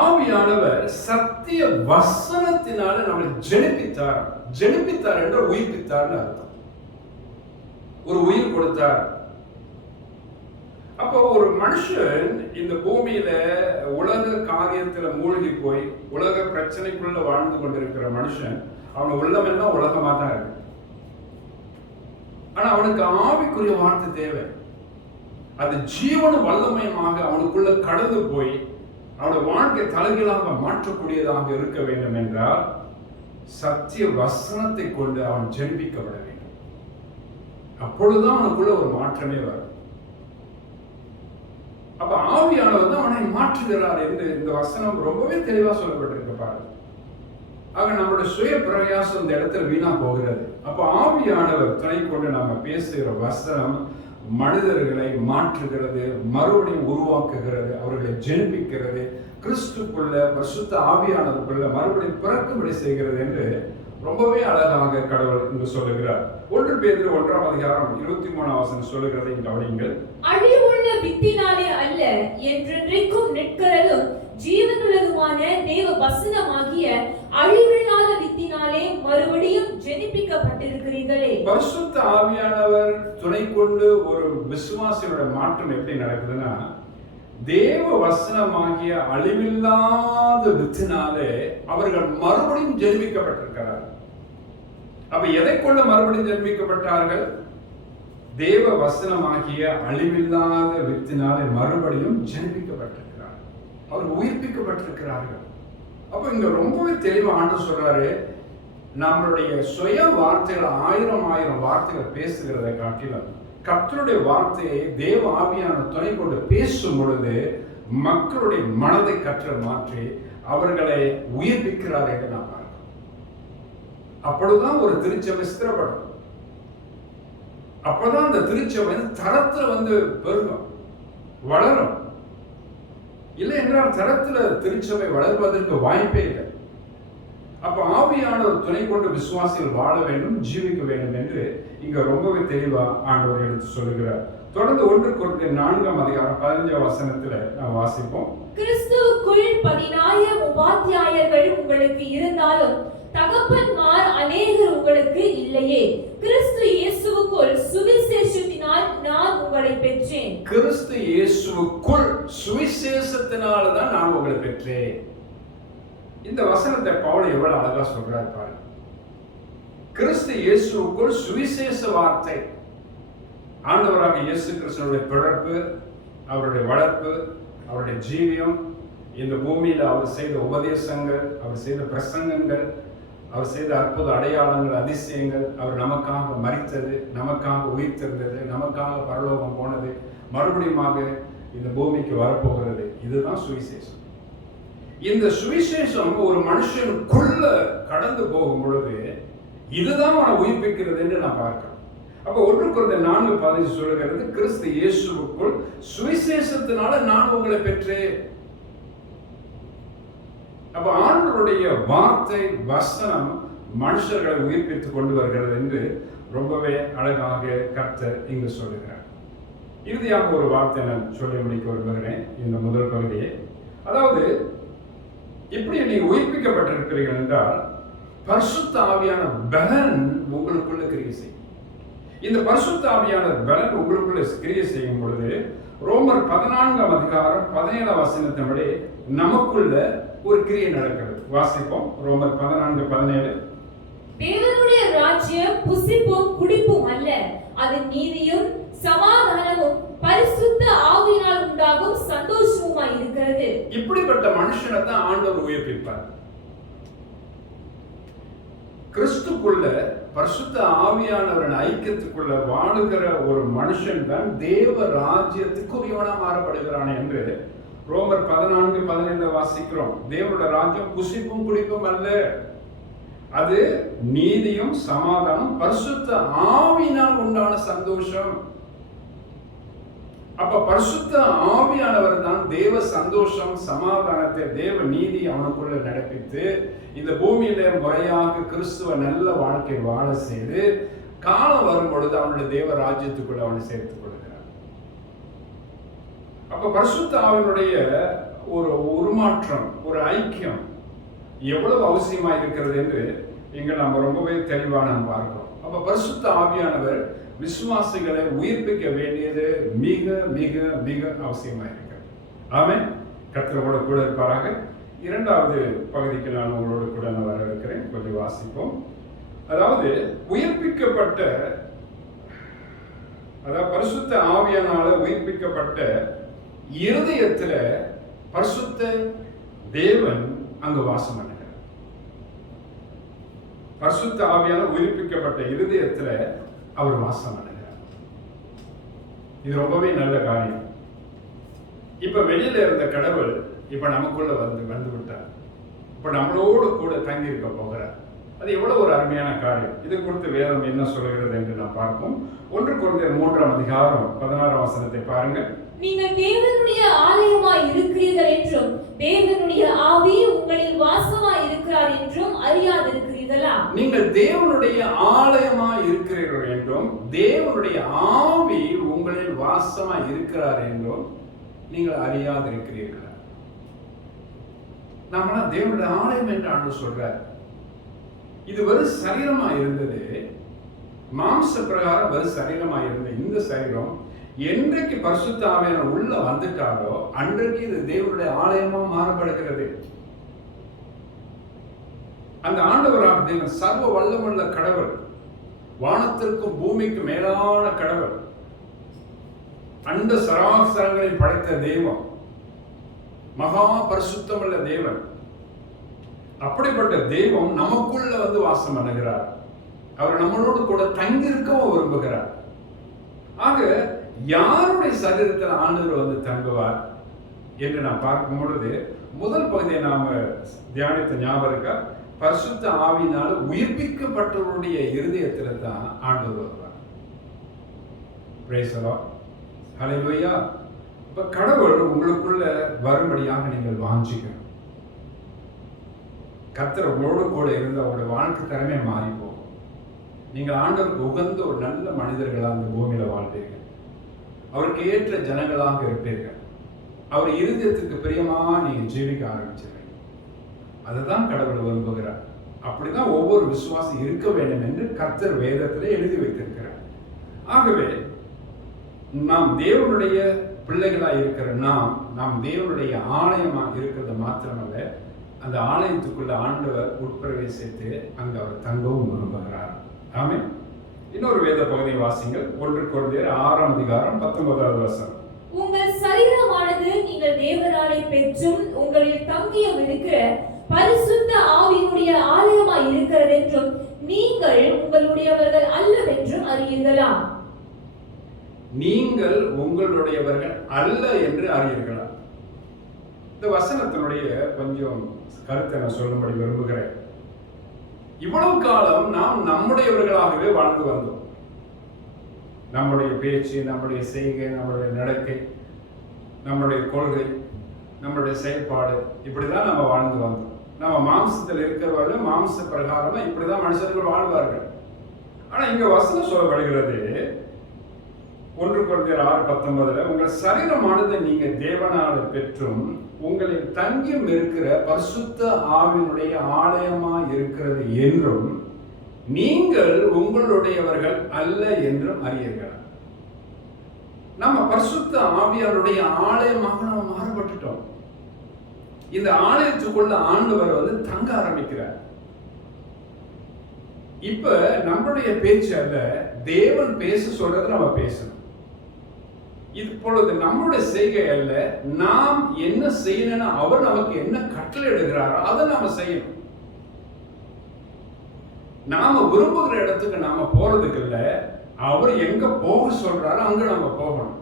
ஆவியானவர் சத்திய வசனத்தினால நம்மை ஜெனிப்பித்தார். ஜெனிப்பித்தார் என்ற உயிர்ப்பித்தார்னு அர்த்தம். ஒரு உயிர் கொடுத்தார். அப்போ ஒரு மனுஷன் இந்த பூமியில உலக காரியத்துல மூழ்கி போய் உலக பிரச்சனைக்குள்ள வாழ்ந்து கொண்டிருக்கிற மனுஷன் அவன் உள்ளமெல்லாம் உலகமா தான் இருக்கு. ஆனா அவனுக்கு ஆவிக்குரிய வார்த்தை தேவை. அது ஜீவன வல்லமயமாக அவனுக்குள்ள கடந்து போய் அவனுடைய வாழ்க்கை தலைகீழாக மாற்றக்கூடியதாக இருக்க வேண்டும் என்றால் சத்திய வசனத்தை கொண்டு அவன் ஜெனிப்பிக்கப்பட வேண்டும். அப்பொழுதுதான் அவனுக்குள்ள ஒரு மாற்றமே வரும். அப்ப ஆவியானவர் தான் அவனை மாற்றுகிறார் என்று இந்த வசனம் ரொம்பவே தெளிவா சொல்லப்பட்டிருக்கு பாருங்க. ஆக நம்மளுடைய சுய பிரயாசம் இந்த இடத்துல வீணா போகிறது. அப்ப ஆவியானவர் துணை கொண்டு நாம பேசுகிற வசனம் மனிதர்களை மாற்றுகிறது, மறுபடியும் உருவாக்குகிறது, அவர்களை ஜெனிப்பிக்கிறது, கிறிஸ்துக்குள்ள பரிசுத்த ஆவியானவருக்குள்ள மறுபடியும் பிறக்கும்படி செய்கிறது என்று ரொம்பவே அழகாக கடவுள் இங்கு சொல்லுகிறார். 1 பேதுரு 1ஆம் அதிகாரம் 23ஆம் வசனம் சொல்லுகிறதை கவனியுங்கள். அழிவுள்ள வித்தினாலே அல்ல, என்றென்றைக்கும் நிற்கிறதும் ஜீவனுள்ளதுமான தேவ வசனமாகிய அழிவில்லாத வித்தினாலே மறுபடியும் ஜெனிப்பிக்கப்பட்டிருக்கிறீர்களே. பரிசுத்த ஆவியானவர் துணை கொண்டு ஒரு விசுவாசியோட மாற்றம் எப்படி நடக்குதுன்னா, தேவ வசனமாகிய அழிவில்லாத வித்தினாலே அவர்கள் மறுபடியும் ஜெனிப்பிக்கப்பட்டிருக்கிறார்கள். அப்ப எதை கொண்டு மறுபடியும் ஜெனிப்பிக்கப்பட்டார்கள்? தேவ வசனமாகிய அழிவில்லாத வித்தினாலே மறுபடியும் ஜெனிப்பிக்கப்பட்டிருக்கிறார்கள், அவர்கள் உயிர்ப்பிக்கப்பட்டிருக்கிறார்கள். அப்ப இங்க ரொம்பவே தெளிவா ஆண்டவர் சொல்றாரு, நம்மளுடைய சுய வார்த்தைகள் 1000 வார்த்தைகள் பேசுகிறதை காட்டிலும் கர்த்தருடைய வார்த்தையை தேவ ஆவியான துணை கொண்டு பேசும் பொழுது மக்களுடைய மனதை கற்று மாற்றி அவர்களை உயிர்ப்பிக்கிறார் என்று நாம் பார்க்கிறோம். அப்பொழுதுதான் ஒரு திருச்சபை ஸ்திரப்படும். அப்பதான் அந்த திருச்சபை தரத்துல பெருகும், வளரும். இல்லை என்றால் தரத்துல திருச்சபை வளர்வதற்கு வாய்ப்பே இல்லை. அப்ப ஆவியானவர் துணை கொண்டு விசுவாசிகள் வாழ வேண்டும், ஜீவிக்க வேண்டும் என்று இங்க ரொம்பவே தெளிவா ஆண்டவர் எடுத்து சொல்லுகிறார். தொடர்ந்து 1 கொரிந்தியர் 4ஆம் அதிகாரம் 15ஆம் வசனத்துல நாம் வாசிப்போம். கிறிஸ்துவுக்குள் 10000 உபாத்தியாயர்கள் உங்களுக்கு இருந்தாலும் தகப்பன்மார் அநேகர் உங்களுக்கு இல்லையே. கிறிஸ்து இயேசுவுக்குள் சுவிசேஷத்தினால் நான் உங்களை பெற்றேன். கிறிஸ்து இயேசுவுக்குள் சுவிசேஷத்தினால தான் நான் உங்களை பெற்றேன். இந்த வசனத்தை பவுல் எவ்வளவு அழகா சொல்றாரு பாருங்க. கிறிஸ்து இயேசுவுக்குள் சுவிசேஷ வார்த்தை, ஆண்டவராக இயேசு கிறிஸ்துவினுடைய பிறப்பு, அவருடைய வளர்ப்பு, அவருடைய ஜீவியம், இந்த பூமியில அவர் செய்த உபதேசங்கள், அவர் செய்த பிரசங்கங்கள், அவர் செய்த அற்புத அடையாளங்கள், அதிசயங்கள், அவர் நமக்காக மரித்தது, நமக்காக உயிர்த்தெழுந்தது, நமக்காக பரலோகம் போனது, மறுபடியுமாக இந்த பூமிக்கு வரப்போகிறது, இதுதான் சுவிசேஷம். இந்த சுவிசேஷம் ஒரு மனுஷனுக்குள்ள கடந்து போகும் பொழுது இதுதான் அவனை உயிர்ப்பிக்கிறது என்று நான் பார்க்கிறோம். அப்ப 1 கொரிந்தியர் 4:15 சொல்லுகிறது, கிறிஸ்து இயேசுவுக்குள் சுவிசேஷத்தினால நான் உங்களை பெற்றேன். அப்ப ஆண்டவருடைய வார்த்தை வசனம் மனுஷர்களை உயிர்ப்பித்துக் கொண்டு வருகிறது என்று ரொம்பவே அழகாக கர்த்தர் இங்கு சொல்லுகிறார். இறுதியாக ஒரு வார்த்தை நான் சொல்லி முடிக்க விரும்புகிறேன் இந்த முதல் பகுதியை. அதாவது, இப்படி நீங்க உயிர்ப்பிக்கப்பட்டிருக்கிறீர்கள் என்றால் பரிசுத்த ஆவியான பலன் உங்களுக்குள்ள கிரியை செய்யும். இந்த பரிசுத்த ஆவியான பலன் உங்களுக்குள்ள கிரியை செய்யும் பொழுது ரோமர் 14ஆம் அதிகாரம் 17ஆம் வசனத்தின்படி நமக்குள்ள ஒரு கிரியை நடக்கிறது. வாசிப்போம். ரோமர் 14:17. தேவனுடைய ராஜ்யம் புசிப்பும் குடிப்பும் அல்ல, அது நீதியும் சமாதானமும் பரிசுத்த ஆவியினால் உண்டாகும் சந்தோஷமுமாய் இருக்கிறது. இப்படிப்பட்ட மனுஷனை தான் ஆண்டவர் உயிர்ப்பிப்பார். கிறிஸ்துக்குள்ள பரிசுத்த ஆவியானவரின் ஐக்கியத்துக்குள்ள வாழுகிற ஒரு மனுஷன் தான் தேவ ராஜ்யத்துக்கு உரியவனா மாறப்படுகிறான் என்று ரோமர் 14:17 வாசிக்கிறோம். தேவனுடைய ராஜ்யம் புசிப்பும் குடிப்பும் அல்ல, அது நீதியும் சமாதானம் பரிசுத்த ஆவியினால் உண்டான சந்தோஷம். அப்ப பரிசுத்த ஆவியானவர் தான் தேவ சந்தோஷம், சமாதானத்தை, தேவ நீதி அவனுக்குள்ள நடப்பித்து இந்த பூமியில முறையாக கிறிஸ்துவ நல்ல வாழ்க்கை வாழ செய்து காலம் வரும் பொழுது அவனுடைய தேவ ராஜ்யத்துக்குள்ள அவனை சேர்த்துக் கொள்கிறார். அப்ப பரிசுத்த ஆவியினுடைய ஒரு உருமாற்றம், ஒரு ஐக்கியம் எவ்வளவு அவசியமா இருக்கிறது என்று இங்க நம்ம ரொம்பவே தெளிவாக நாம் பார்க்கிறோம். அப்ப பரிசுத்த ஆவியானவர் விசுவாசிகளை உயிர்ப்பிக்க வேண்டியது மிக மிக மிக அவசியமா இருக்கிறது. ஆமென். கர்த்தரோட கூட இருப்பாராக. 2வது பகுதிக்கு நான் உங்களோட கூட நான் வர இருக்கிறேன். கொஞ்சம் வாசிப்போம். அதாவது உயிர்ப்பிக்கப்பட்ட, அதாவது பரிசுத்த ஆவியானால உயிர்ப்பிக்கப்பட்ட இருதயத்துல பரிசுத்த தேவன் அங்கு வாசம் பண்ணுகிறார். பரிசுத்த ஆவியான உயிர்ப்பிக்கப்பட்ட இருதயத்துல அவர் வாசம் பண்ணுகிறார். இது ரொம்பவே நல்ல காரியம். இப்ப வெளியில இருந்த கடவுள் இப்ப நமக்குள்ள வந்து விட்டார். இப்ப நம்மளோடு கூட தங்கி இருக்க போகிறார். அது எவ்வளவு ஒரு அருமையான காரியம். இது குறித்து வேதம் என்ன சொல்கிறது என்று நாம் பார்ப்போம். 1 கொரிந்தியர் 3ஆம் அதிகாரம் 16ஆம் வசனத்தை பாருங்கள். நீங்கள் தேவனுடைய ஆலயமாய் இருக்கிறீர்கள் என்றும் தேவனுடைய ஆவி உங்களில் வாசமாய் இருக்கிறார் என்றும் அறியாதிருக்கிறீர்களா? நீங்கள் தேவனுடைய ஆலயமாய் இருக்கிறீர்கள் என்றும் தேவனுடைய ஆவி உங்களில் வாசமாய் இருக்கிறார் என்றும் நீங்கள் அறியாதிருக்கிறீர்களா? நாமெல்லாம் தேவனுடைய ஆலயம் என்று ஆண்டவர் சொல்றார். இது வெறும் சரீரமா இருந்தது, மாம்ச பிரகாரம் வெறும் சரீரமா இருந்த இந்த சரீரம் என்றைக்கு பரிசுத்த ஆவியானவர் உள்ள வந்துட்டாரோ அன்றைக்கு இது தேவனுடைய ஆலயமா மாறப்படுகிறது. அந்த ஆண்டவராக தேவன் சர்வ வல்லமுள்ள கடவுள், வானத்திற்கும் பூமிக்கு மேலான கடவுள், அண்ட சராசரங்களை படைத்த தெய்வம், மகா பரிசுத்தமுள்ள தேவன். அப்படிப்பட்ட தெய்வம் நமக்குள்ள வந்து வாசம் பண்ணுகிறார். அவர் நம்மளோடு கூட தங்கியிருக்கவும் விரும்புகிறார். ஆக யாருடைய சரீரத்தில் ஆண்டவர் வந்து தங்குவார் என்று நான் பார்க்கும் பொழுது முதல் பகுதியை நாம தியானித்த ஞாபகம் இருக்கா? பரிசுத்த ஆவியினால் உயிர்ப்பிக்கப்பட்டவருடைய இருதயத்துல தான் ஆண்டவர் வருவார். Praise the Lord. ஹல்லேலூயா. இப்ப கடவுள் உங்களுக்குள்ள வரும்படியாக நீங்கள் வாஞ்சிக்கணும். கர்த்தர் உங்களோடு கூட இருந்து அவருடைய வாழ்க்கை தரமே மாறி போகும். நீங்கள் ஆண்டவருக்கு உகந்த ஒரு நல்ல மனிதர்களாக அந்த பூமியில வாழ்வீர்கள். அவருக்கு ஏற்ற ஜனங்களாக இருப்பீர்கள். அவர் இருதயத்துக்கு பிரியமா நீங்க ஜீவிக்க ஆரம்பிச்சிருவீங்க. அதுதான் கடவுள் விரும்புகிறார். அப்படிதான் ஒவ்வொரு விசுவாசி இருக்க வேண்டும் என்று கர்த்தர் வேதத்திலே எழுதி வைத்திருக்கிறார். ஆகவே நாம் தேவனுடைய பிள்ளைகளாக இருக்கிற நாம் தேவனுடைய ஆலயமாக இருக்கிறது மாத்திரமல்ல, அந்த ஆலயத்துக்குள்ள ஆண்டவர் உட்பிரவேசித்து அங்கு அவர் தங்கவும் விரும்புகிறார். ஆமென். இன்னொரு வேத பகுதியை வாசிங்கள். 1 கொரிந்தியர் 6ஆம் அதிகாரம் 19வது வசனம். உங்கள் சரீரமானது நீங்கள் தேவனாலே பெற்றும் உங்களில் தங்கியும் இருக்கிற பரிசுத்த ஆவியினுடைய ஆலயமாய் இருக்கிறது என்றும் நீங்கள் உங்களுடையவர்கள் அல்லவென்றும் அறியீர்களா? நீங்கள் உங்களுடையவர்கள் அல்ல என்று அறியீர்களா? இந்த வசனத்தினுடைய கொஞ்சம் கருத்தை நான் சொல்லும்படி விரும்புகிறேன். இவ்வளவு காலம் நாம் நம்முடையவர்களாகவே வாழ்ந்து வந்தோம். நம்முடைய பேச்சு, நம்முடைய செய்கை, நம்முடைய நடக்கை, நம்முடைய கொள்கை, நம்முடைய செயல்பாடு, இப்படிதான் நம்ம வாழ்ந்து வந்தோம். நம்ம மாம்சத்தில் இருக்கிறவர்கள் மாம்ச பிரகாரமா இப்படிதான் மனுஷர்கள் வாழ்வார்கள். ஆனா இங்க வசனம் சொல்லப்படுகிறது 1 கொரிந்தியர் 6:19, உங்கள் சரீரமானது நீங்க தேவனால பெற்றும் உங்களில் தங்கியும் இருக்கிற பரிசுத்த ஆவியினுடைய ஆலயமா இருக்கிறது என்றும் நீங்கள் உங்களுடையவர்கள் அல்ல என்றும் அறியீர்கள். நம்ம பரிசுத்த ஆவியாருடைய ஆலயமாக நம்ம மாறப்பட்டுட்டோம். இந்த ஆலயத்துக்குள்ள ஆண்டவர் வந்து தங்க ஆரம்பிக்கிறார். இப்ப நம்மளுடைய பேச்சு அல்ல, தேவன் பேச சொல்றது நம்ம பேசணும். இப்பொழுது நம்மளுடைய செய்கை அல்ல, நாம் என்ன செய்யணும்னு அவர் நமக்கு என்ன கட்டளை எடுக்கிறாரோ அதை நாம செய்யணும். நாம விரும்புகிற இடத்துக்கு நாம போறதுக்கு இல்ல, அவர் எங்க போக சொல்றாரோ அங்க நம்ம போகணும்.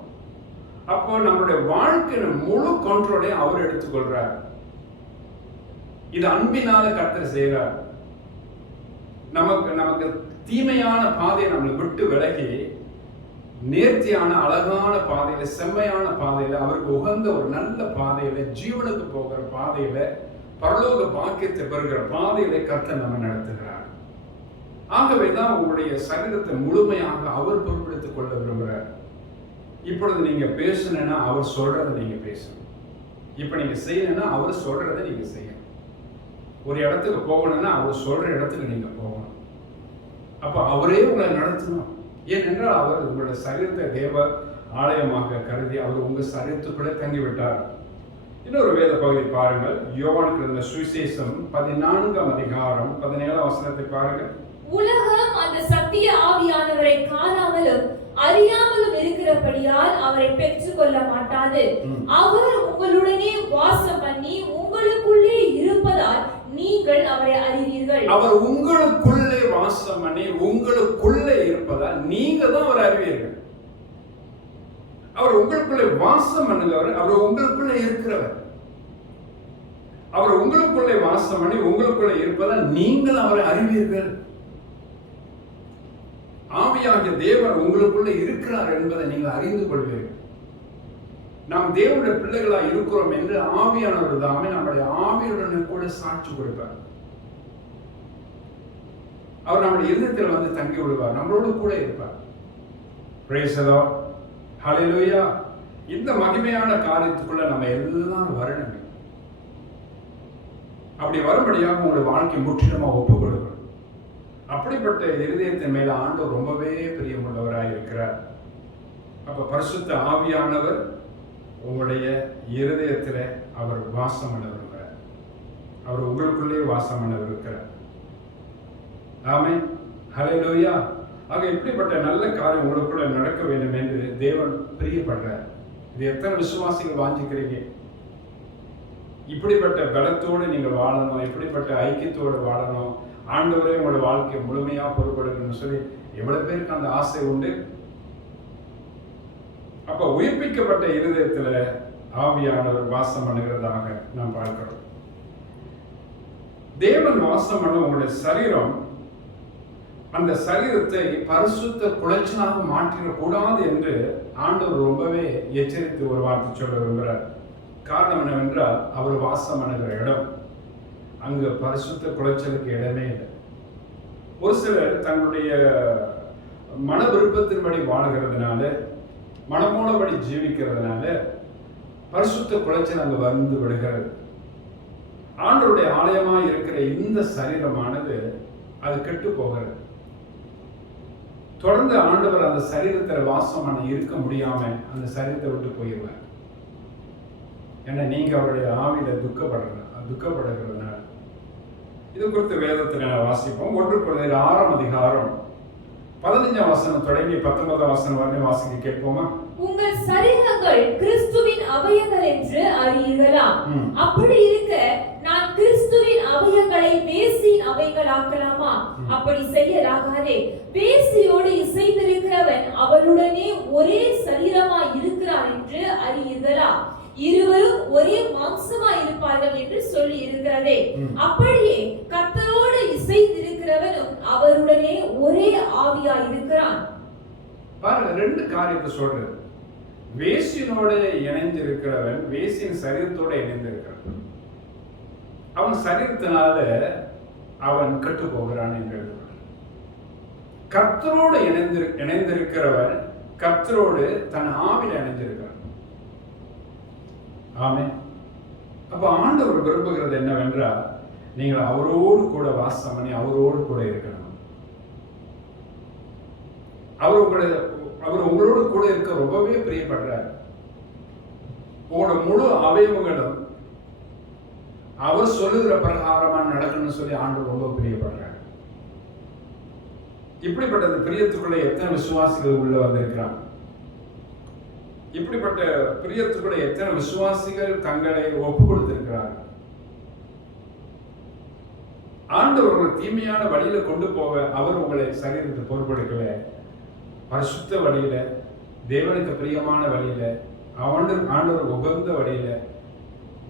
அப்போ நம்மளுடைய வாழ்க்கையின் முழு கண்ட்ரோலையும் அவர் எடுத்துக்கொள்றார். இது அன்பினால கர்த்தர் செய்கிறார். நமக்கு தீமையான பாதையை நம்மளை விட்டு விலகி நேர்த்தியான அழகான பாதையில, செம்மையான பாதையில, அவருக்கு உகந்த ஒரு நல்ல பாதையில, ஜீவனுக்கு போகிற பாதையில, பரலோக பாக்கியத்தை பெறுகிற பாதையில கர்த்தர் நம்ம நடத்துகிறார். ஆகவேதான் உங்களுடைய சரீரத்தை முழுமையாக அவர் பொறுப்பெடுத்துக் கொள்ள விரும்புகிறார். இப்பொழுது நீங்க பேசணும்னா அவர் சொல்றதை நீங்க பேசணும். இப்ப நீங்க செய்யணும்னா அவர் சொல்றதை நீங்க செய்யணும். ஒரு இடத்துக்கு போகணும்னா அவர் சொல்ற இடத்துக்கு நீங்க போகணும். அப்ப அவரே உங்களை நடத்தணும். ஏனென்றால் அவர் உங்களுடைய சரீரத்தை தேவ ஆலயமாக கருதி அவர் உங்க சரீரத்துக்குள்ளே தங்கிவிட்டார். இன்னொரு வேத பகுதி பாருங்கள். யோவானுக்கு எழுதின சுவிசேஷம் 14ஆம் அதிகாரம் 17ஆம் வசனத்தை பாருங்கள். உலகம் அந்த சத்திய ஆவியானவரை காணாமலும் அறியாமலும் இருக்கிறபடியால் அவரை பெற்றுக் கொள்ள மாட்டாது. அவர் உங்களுடனே வாசம் பண்ணி உங்களுக்குள்ளே இருப்பதால் நீங்கள் அவரை அறிவீர்கள். அவர் உங்களுக்குள்ளே வாசம் பண்ணி உங்களுக்குள்ளே இருப்பதால் நீங்க தான் அவரை அறிவீர்கள். அவர் உங்களுக்குள்ளே வாசம் பண்ணுகிறவர், அவர் உங்களுக்குள்ளே இருக்கிறவர். அவர் உங்களுக்குள்ளே வாசம் பண்ணி உங்களுக்குள்ளே இருப்பதால் நீங்கள் அவரை அறிவீர்கள். ஆவியாகிய தேவன் உங்களுக்குள்ளே இருக்கிறார் என்பதை நீங்கள் அறிந்து கொள்வீர்கள். நாம் தேவனுடைய பிள்ளைகளாக இருக்கிறோம் என்று ஆவியானவர் தாமே நம்முடைய ஆவியுடன் கூட சாட்சி கொடுப்பார். அவர் நம்முடைய இருதயத்தில் வந்து தங்கி விடுவார், நம்மளோடு கூட இருப்பார். Praise the Lord. Hallelujah. இந்த மகிமையான காரியத்துக்குள்ள நம்ம எல்லாம் வரணும். அப்படி வரும்படியாக உங்களுடைய வாழ்க்கை முற்றிலுமா ஒப்புக் கொடுக்கணும். அப்படிப்பட்ட இருதயத்தின் மேல ஆண்டவர் ரொம்பவே பிரியமுள்ளவராக இருக்கிறார். அப்ப பரிசுத்த ஆவியானவர் உங்களுடைய இருதயத்தில் அவர் வாசம் பண்ண விரும்புகிறார். அவர் உங்களுக்குள்ளே வாசம் பண்ண விரும்புகிறார். ஆமென். ஹல்லேலூயா. ஆக இப்படிப்பட்ட நல்ல காரியம் உங்களுக்குள்ள நடக்க வேண்டும் என்று தேவன் பிரியப்படுறார். இது எத்தனை விசுவாசிகள் வாஞ்சிக்கிறீங்க? இப்படிப்பட்ட பலத்தோடு நீங்கள் வாழணும், இப்படிப்பட்ட ஐக்கியத்தோடு வாழணும், ஆண்டவரே உங்களோட வாழ்க்கையை முழுமையா பொறுப்பெடுக்கணும்னு சொல்லி எவ்வளவு பேருக்கு அந்த ஆசை உண்டு? அப்ப உயிர்ப்பிக்கப்பட்ட இருதயத்துல ஆவியானவர் வாசம் பண்ணுகிறதாக நாம் பார்க்கிறோம். தேவன் வாசம் பண்ண உங்களுடைய சரீரம், அந்த சரீரத்தை பரிசுத்த குலைச்சலாக மாற்றிடக்கூடாது என்று ஆண்டவர் ரொம்பவே எச்சரித்து ஒரு வார்த்தை சொல்ல விரும்புகிறார். காரணம் என்னவென்றால் அவர் வாசம் பண்ணுகிற இடம், அங்கு பரிசுத்த குலைச்சலுக்கு இடமே இல்லை. ஒரு சிலர் தங்களுடைய மன விருப்பத்தின்படி வாழுகிறதுனால, மனமோனபடி ஜீவிக்கிறதுனால பரிசுத்த குலைச்சல் அங்கு வந்து விடுகிறது. ஆண்டவருடைய ஆலயமாக இருக்கிற இந்த சரீரமானது அது கெட்டு போகிறது. தொடர்ந்து ஆண்டவர் அந்த சரீரத்தில் வாசம் பண்ண இருக்க முடியாம அந்த சரீரத்தை விட்டு போயிடுவார். ஏன்னா நீங்க அவருடைய ஆவியில துக்கப்படுகிறதுனால. இது குறித்து வேதத்தில் வாசிப்போம். 1 கொரிந்தியர் 6ஆம் அதிகாரம் 15ஆம் வசனம் தொடங்கி 19ஆம் வசனம் வரை வாசிக்க கேட்போமா? உங்கள் சரீரங்கள் கிறிஸ்துவின் அவயங்கள் என்று அறியீர்களா? அப்படி இருக்க நான் கிறிஸ்துவின் அவயங்களை வேசியின் அவைகளாக்கலாமா? அப்படி செய்யலாகாதே. வேசியோடு இசைந்திருக்கிறவன் அவளுடனே ஒரே சரீரமாய் இருக்கிறான் என்று அறியீர்களா? இருவரும் ஒரே மாம்சமாய் இருப்பார்கள் என்று சொல்லி இருக்கிறதே. அப்படியே கர்த்தரோடு இசைந்திருக்கிறவனும் அவருடனே ஒரே ஆவியாய் இருக்கிறான். பாருங்க, 2 காரியத்தை சொல்றது. வேசியனோடு இணைந்திருக்கிறவன் வேசியின் சரீரத்தோடு இணைந்திருக்கிறான். அவன் சரீரத்தினால அவன் கெட்டு போகிறான் என்று எழுதுகிறான். கர்த்தரோடு இணைந்திருக்கிறவன் கர்த்தரோடு தன் ஆவியில் இணைந்திருக்கிறான். ஆமென். அப்ப ஆண்டவர் விரும்புகிறது என்னவென்றால் நீங்கள் அவரோடு கூட வாசம் பண்ணி அவரோடு கூட இருக்கணும். அவர் உங்களோடு கூட இருக்க ரொம்பவே பிரியப்படுறார். உங்களோட முழு அவயவங்களும் அவர் சொல்லுகிற பிரகாரமா நடக்கணும்னு சொல்லி ஆண்டவர் ரொம்ப பிரியப்படுறார். இப்படிப்பட்ட அந்த பிரியத்துக்குள்ள எத்தனை விசுவாசிகள் உள்ள வந்திருக்கிறாங்க? இப்படிப்பட்ட பிரியத்துக்குள்ள எத்தனை விசுவாசிகள் தங்களை ஒப்பு கொடுத்திருக்கிறார்கள்? ஆண்டவர் உங்களை தீமையான வழியில கொண்டு போக அவர் உங்களை சரீரத்தை பொறுப்பெடுக்கல. பரிசுத்த வழியில, தேவனுக்கு பிரியமான வழியில, ஆண்டவர் உகந்த வழியில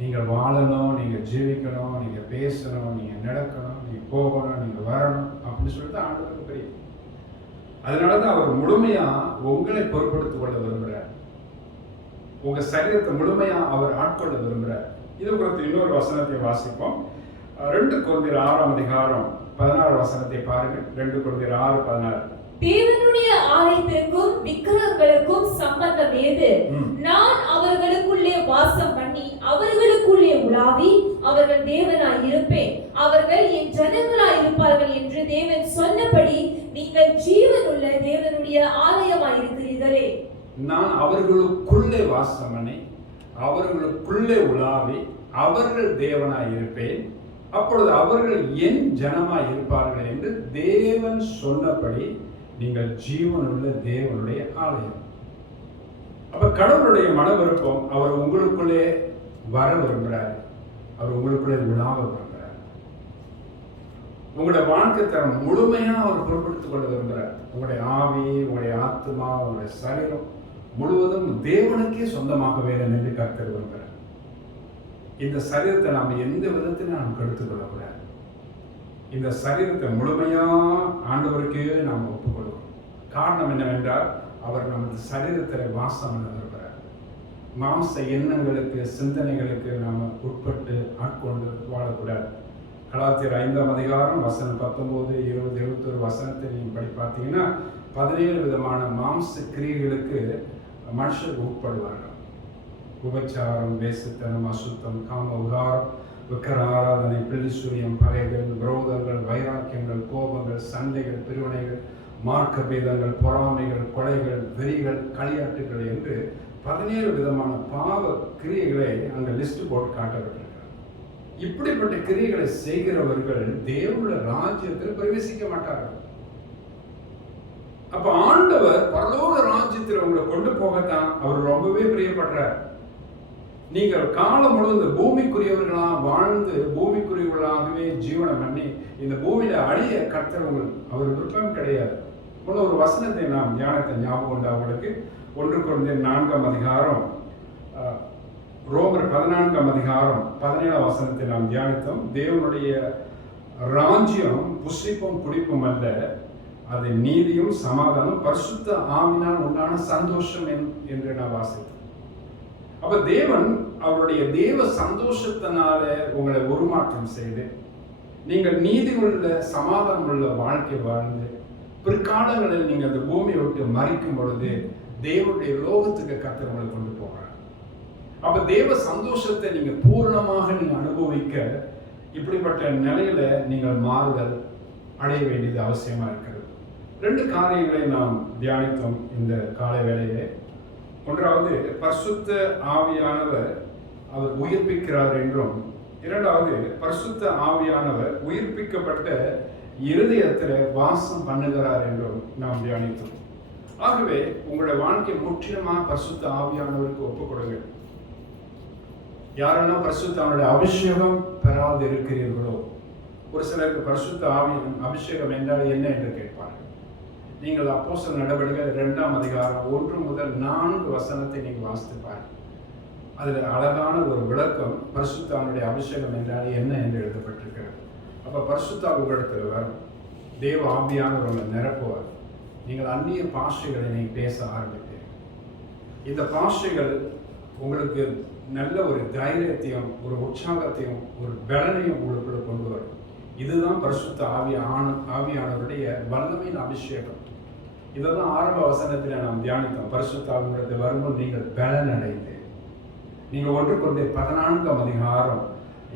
நீங்கள் வாழணும், நீங்க ஜீவிக்கணும், நீங்க பேசணும், நீங்க நடக்கணும், நீங்க போகணும், நீங்க வரணும் அப்படின்னு சொல்லிட்டு ஆண்டவருக்கு பிரியம். அதனாலதான் அவர் முழுமையா உங்களை பொறுப்படுத்திக் கொள்ள விரும்புகிறார். உங்க சரீரத்தை முழுமையா அவர் ஆட்கொள்ள விரும்புகிறார். இது குறித்து இன்னொரு வசனத்தை வாசிப்போம். 2 கொரிந்தியர் 6ஆம் அதிகாரம் 16 வசனத்தை பாருங்க. 2 கொரிந்தியர் 6:16. தேவனுடைய ஆலயத்திற்கும் விக்கிரகங்களுக்கும் சம்பந்தம் ஏது? நான் அவர்களுக்குள்ளே வாசம் பண்ணி அவர்களுக்குள்ளே உலாவி அவர்கள் தேவனாய் இருப்பேன், அவர்கள் என் ஜனங்களாய் இருப்பார்கள் என்று தேவன் சொன்னபடி நீங்கள் ஜீவனுள்ள தேவனுடைய ஆலயமாய் இருக்கிறீர்களே. நான் அவர்களுக்குள்ளே வாசம் பண்ணி அவர்களுக்குள்ளே உலாவி அவர்கள் தேவனாய் இருப்பேன், அப்பொழுது அவர்கள் என் ஜனமாய் இருப்பார்கள் என்று தேவன் சொன்னபடி நீங்கள் ஜீவனுள்ள தேவனுடைய ஆலயம். அப்ப கடவுளுடைய மன விருப்பம் அவர் உங்களுக்குள்ளே வர விரும்புகிறார், அவர் உங்களுக்குள்ளே உலாவ விரும்புகிறார். உங்களுடைய வாழ்க்கை தரம் முழுமையா அவர் பொறுப்படுத்திக் கொள்ள விரும்புகிறார். உங்களுடைய ஆவி, உங்களுடைய ஆத்மா, உங்களுடைய சரீரம் முழுவதும் தேவனுக்கே சொந்தமாக வேண்டும் என்று கர்த்தர் விரும்புகிறார். இந்த சரீரத்தை நாம் எந்த விதத்திலும் நாம் கெடுத்துக் கொள்ளக்கூடாது. இந்த சரீரத்தை முழுமையா ஆண்டவருக்கே நாம் ஒப்புக் கொடுக்கணும். காரணம் என்னவென்றால், அவர் நமது சரீரத்தில் வாசம் பண்ண விரும்புகிறார். மாம்ச எண்ணங்களுக்கு, சிந்தனைகளுக்கு நாம் உட்பட்டு ஆட்கொண்டு வாழக்கூடாது. கலாத்தியர் 5ஆம் அதிகாரம் வசனம் 19, 20, 21 வசனத்தை நீங்கள் படி பார்த்தீங்கன்னா 17 விதமான மாம்ச கிரியைகளுக்கு மனுஷர் உட்படுவார்கள். உபச்சாரம், வேசித்தனம், அசுத்தம், காம விகாரம், விக்கிர ஆராதனை, பில்லிசூரியம், பகைகள், விரோதங்கள், வைராக்கியங்கள், கோபங்கள், சண்டைகள், பிரிவினைகள், மார்க்க பேதங்கள், பொறாமைகள், கொலைகள், வெறிகள், களியாட்டுகள் என்று 17 விதமான பாவ கிரியைகளை அங்கே லிஸ்ட் போட்டு காட்டப்பட்டிருக்கிறார். இப்படிப்பட்ட கிரியைகளை செய்கிறவர்கள் தேவனுடைய ராஜ்யத்தில் பிரவேசிக்க மாட்டார்கள். அப்ப ஆண்டவர் பரலோக ராஜ்யத்தில் உங்களை கொண்டு போகத்தான் அவர் ரொம்பவே பிரியப்படுறார். நீங்கள் காலம் முழுவதும் இந்த பூமிக்குரியவர்களாக வாழ்ந்து பூமிக்குரியவர்களாகவே ஜீவனம் பண்ணி இந்த பூமியில அழிய கர்த்தர் அவர் விருப்பம் கிடையாது. ஒரு வசனத்தை நாம் தியானத்தை ஞாபகம் உண்டு அவங்களுக்கு. 1 கொரிந்தியர் 4ஆம் அதிகாரம், ரோமர் 14ஆம் அதிகாரம் 17ஆம் வசனத்தை நாம் தியானித்தோம். தேவனுடைய ராஜ்யம் புசிப்பும் குடிப்பும் அல்ல, அது நீதியும் சமாதானம் பரிசுத்த ஆவியினால் உண்டான சந்தோஷம் என்று நான் வாசித்தேன். அப்ப தேவன் அவருடைய தேவ சந்தோஷத்தினால உங்களை உருமாற்றம் செய்து நீங்கள் நீதி உள்ள சமாதானம் உள்ள வாழ்க்கை வாழ்ந்து பிற்காலங்களில் நீங்கள் அந்த பூமியை விட்டு மறிக்கும் பொழுது தேவனுடைய லோகத்துக்கு கர்த்தர் உங்களை கொண்டு போகிறார். அப்ப தேவ சந்தோஷத்தை நீங்க பூரணமாக நீங்க அனுபவிக்க இப்படிப்பட்ட நிலையில நீங்கள் மாறுதல் அடைய வேண்டியது அவசியமா இருக்கிறது. 2 காரியங்களை நாம் தியானித்தோம் இந்த காலை வேளையிலே. ஒன்றாவது, பரிசுத்த ஆவியானவர் அவர் உயிர்ப்பிக்கிறார் என்றும், இரண்டாவது, பரிசுத்த ஆவியானவர் உயிர்ப்பிக்கப்பட்ட இருதயத்தில் வாசம் பண்ணுகிறார் என்றும் நாம் தியானித்தோம். ஆகவே உங்களுடைய வாழ்க்கை முற்றிலுமாக பரிசுத்த ஆவியானவருக்கு ஒப்புக் கொடுங்க. யாரெல்லாம் பரிசுத்த ஆவியுடைய அபிஷேகம் பெறாது இருக்கிறீர்களோ, ஒரு சிலருக்கு பரிசுத்த ஆவியின் அபிஷேகம் என்றால் என்ன என்று கேட்பார்கள். நீங்கள் அப்போஸ்தலர் நடவடிக்கைகள் 2ஆம் அதிகாரம் 1 முதல் 4 வசனத்தை நீங்கள் வாசித்து பாருங்கள். அதில் அழகான ஒரு விளக்கம் பரிசுத்த ஆவியுடைய அபிஷேகம் என்றால் என்ன என்று எழுதப்பட்டிருக்கிறது. அப்போ பரிசுத்த ஆவி உங்களிடத்தில் வரும், தேவ ஆவியானவர்கள் நிரப்புவார். நீங்கள் அந்நிய பாஷைகளை நீங்கள் பேச ஆரம்பிப்பீர்கள். இந்த பாஷைகள் உங்களுக்கு நல்ல ஒரு தைரியத்தையும் ஒரு உற்சாகத்தையும் ஒரு பலனையும் உங்களுக்குள்ள கொண்டு வரும். இதுதான் பரிசுத்த ஆவியானவருடைய வல்லமையின் அபிஷேகம். இதெல்லாம் ஆரம்ப வசனத்தில் நாம் தியானித்தோம். பரிசுத்த ஆவியினுடைய வரும்போது நீங்கள் பலன் அடைந்து, நீங்கள் 1 கொரிந்தியர் 14ஆம் அதிகாரம்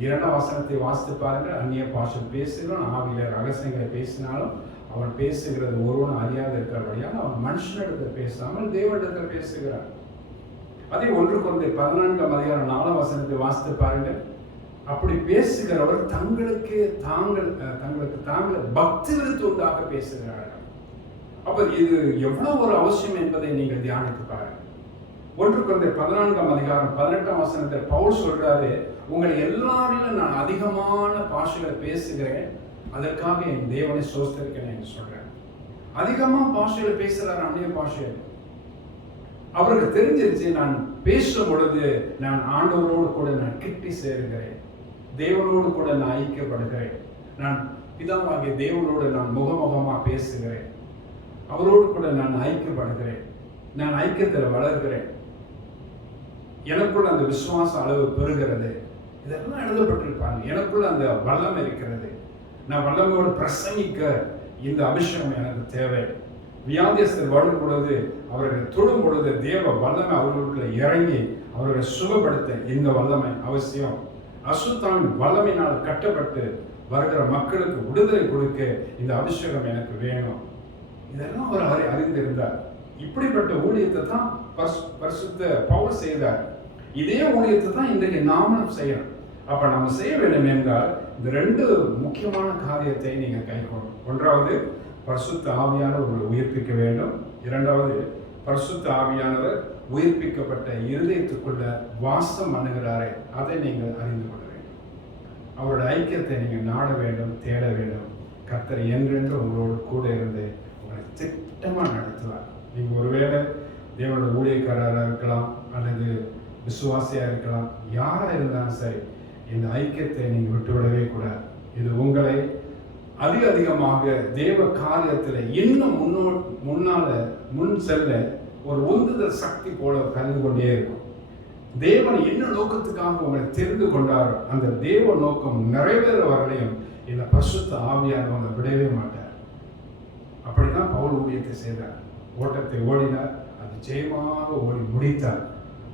2ஆம் வசனத்தை வாசித்து பாருங்கள். அந்நிய பாஷை பேசுகிறோம், ஆவியில ரகசியங்களை பேசினாலும் அவன் பேசுகிறது ஒருவன் அறியாது இருக்கிறபடியால் அவன் மனுஷனிடத்தில் பேசாமல் தேவனிடத்தில் பேசுகிறான். அதே 1 கொரிந்தியர் 14ஆம் அதிகாரம் 4ஆம் வசனத்தை வாசித்து பாருங்கள். அப்படி பேசுகிறவர் தங்களுக்கு தாங்களே பக்தி விருத்து உண்டாக பேசுகிறார்கள். அப்ப இது எவ்வளவு ஒரு அவசியம் என்பதை நீங்கள் தியானித்து பாருங்கள். 1 கொரிந்தியர் 14ஆம் அதிகாரம் 18ஆம் வசனத்தில் பவுல் சொல்றாரு, உங்களை எல்லாரிலும் நான் அதிகமான பாஷைகளை பேசுகிறேன், அதற்காக என் தேவனை சோஸ்தரிக்கிறேன் என்று சொல்றேன். அதிகமா பாஷைகளை பேசுறாரு, அந்நிய பாஷைகள். அவருக்கு தெரிஞ்சிருச்சு, நான் பேசும் பொழுது நான் ஆண்டவரோடு கூட நான் கிட்டி சேருகிறேன், தேவனோடு கூட நான் ஐக்கியப்படுகிறேன், நான் பிதாவாகிய தேவனோடு நான் முகமுகமா பேசுகிறேன், அவரோடு கூட நான் ஐக்கியப்படுகிறேன், நான் ஐக்கியத்தில் வளர்கிறேன், எனக்குள்ள அந்த விசுவாச அளவு பெறுகிறது. இதெல்லாம் எழுதப்பட்டிருப்பாங்க. எனக்குள்ள அந்த வல்லமை இருக்கிறது, நான் வல்லமையோடு பிரசங்கிக்க இந்த அபிஷேகம் எனக்கு தேவை. வியாதியஸ்தர் வரும் பொழுது அவர்கள் தொடும் பொழுது தேவ வல்லமை அவர்களுக்குள்ள இறங்கி அவர்களை சுகப்படுத்த இந்த வல்லமை அவசியம். அசுத்தாவின் வல்லமையினால் கட்டப்பட்டு வருகிற மக்களுக்கு விடுதலை கொடுக்க இந்த அபிஷேகம் எனக்கு வேணும். இதெல்லாம் அவர் அறிந்திருந்தார். இப்படிப்பட்ட ஊழியத்தை தான் பரிசுத்த பவுல் செய்தார். இதே ஊழியத்தை தான் இன்றைக்கு நாமளும் செய்யணும். அப்ப நம்ம செய்ய வேண்டும் என்றால் இந்த 2 முக்கியமான காரியத்தை நீங்க கைக்கொள்ளணும். ஒன்றாவது, பரிசுத்த ஆவியானவர் உங்களை உயிர்ப்பிக்க வேண்டும். இரண்டாவது, பரிசுத்த ஆவியானவர் உயிர்ப்பிக்கப்பட்ட இருதயத்துக்குள்ள வாசம் பண்ணுகிறாரே, அதை நீங்கள் அறிந்து கொள்ள வேண்டும். அவருடைய ஐக்கியத்தை நீங்கள் நாட வேண்டும், தேட வேண்டும். கர்த்தர் என்றென்று உங்களோடு கூட இருந்து உங்களை திட்டமாக நடத்துவார். நீங்கள் ஒருவேளை தேவனோட ஊழியக்காரராக இருக்கலாம், அல்லது விசுவாசியாக இருக்கலாம், யாராக இருந்தாலும் சரி, இந்த ஐக்கியத்தை நீங்கள் விட்டுவிடவே கூடாது. இது உங்களை அதிகமாக தேவ காரியத்தில் இன்னும் முன் செல்ல ஒரு உந்துதல் சக்தி போல கலந்து கொண்டே இருக்கும். தேவன் என்ன நோக்கத்துக்காக உங்களை தெரிந்து கொண்டாரோ அந்த தேவ நோக்கம் நிறைவேற வரலையும் இந்த பரிசுத்த ஆவியானவங்களை விடவே மாட்டார். அப்படிதான் பவுல் ஊழியத்தை செய்தார். ஓட்டத்தை ஓடினார், அது ஜெயமாக ஓடி முடித்தார்.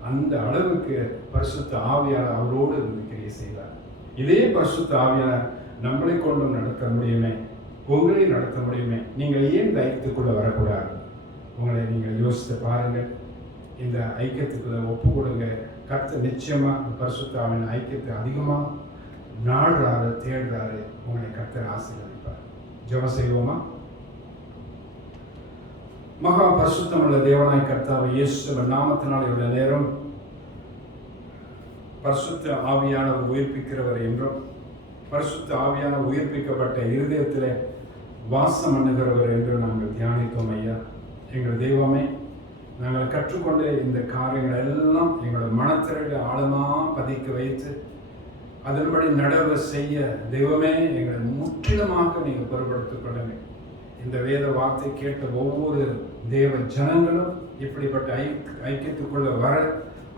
அந்த அளவுக்கு பரிசுத்த ஆவியானவர் அவரோடு இருந்து கிரியை செய்தார். இதே பரிசுத்த ஆவியானவர் நம்மளை கொண்டும் நடத்த முடியுமே, உங்களை நடத்த முடியுமே. நீங்கள் ஏன் இந்த ஐக்கியத்துக்குள்ள வரக்கூடாது? உங்களை நீங்கள் யோசித்து பாருங்கள். இந்த ஐக்கியத்துக்குள்ள ஒப்பு கொடுங்க. கர்த்தர் நிச்சயமா பரிசுத்த ஆவியின் ஐக்கியத்தை அதிகமாக நாடுறாரு, தேடுறாரு. உங்களை கர்த்தர் ஆசீர்வதிப்பார். ஜெபம் செய்வோமா? மகா பரிசுத்தமுள்ள தேவனாய் கர்த்தாவை இயேசுவின் நாமத்தினால் இவ்வளவு நேரம் பரிசுத்த ஆவியானவர் உயிர்ப்பிக்கிறவர் என்றும் பரிசுத்த ஆவியானவர் உயிர்ப்பிக்கப்பட்ட இருதயத்திலே வாசம் பண்ணுகிறவர் என்று நாங்கள் தியானித்தோம். ஐயா, எங்கள் தெய்வமே, நாங்கள் கற்றுக்கொண்ட இந்த காரியங்கள் எல்லாம் எங்களோட மனத்திரையில் ஆழமாக பதிக்க வைத்து அதன்படி நடவு செய்ய தெய்வமே எங்களை முற்றிலுமாக நீங்கள் பொறுப்படுத்திக் கொள்ளுங்க. இந்த வேத வார்த்தை கேட்ட ஒவ்வொரு தேவ ஜனங்களும் இப்படிப்பட்ட ஐக்கியத்துக்குள்ள வர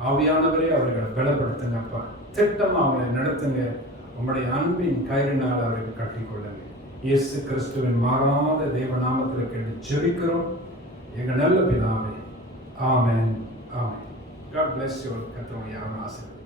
ஆவியானவரே அவர்களை பலப்படுத்துங்கப்பா. திட்டமாக அவங்களை நடத்துங்க. உங்களுடைய அன்பின் கயிறினால் அவர்கள் கட்டிக்கொள்ளுங்க. இயேசு கிறிஸ்துவின் மாறாத தேவ நாமத்தில் கேட்டு ஜெபிக்கிறோம் எங்கள் நல்ல பிதாவே. ஆமென், ஆமென். God bless you. கர்த்தருடைய ஆசீர்வாதம்.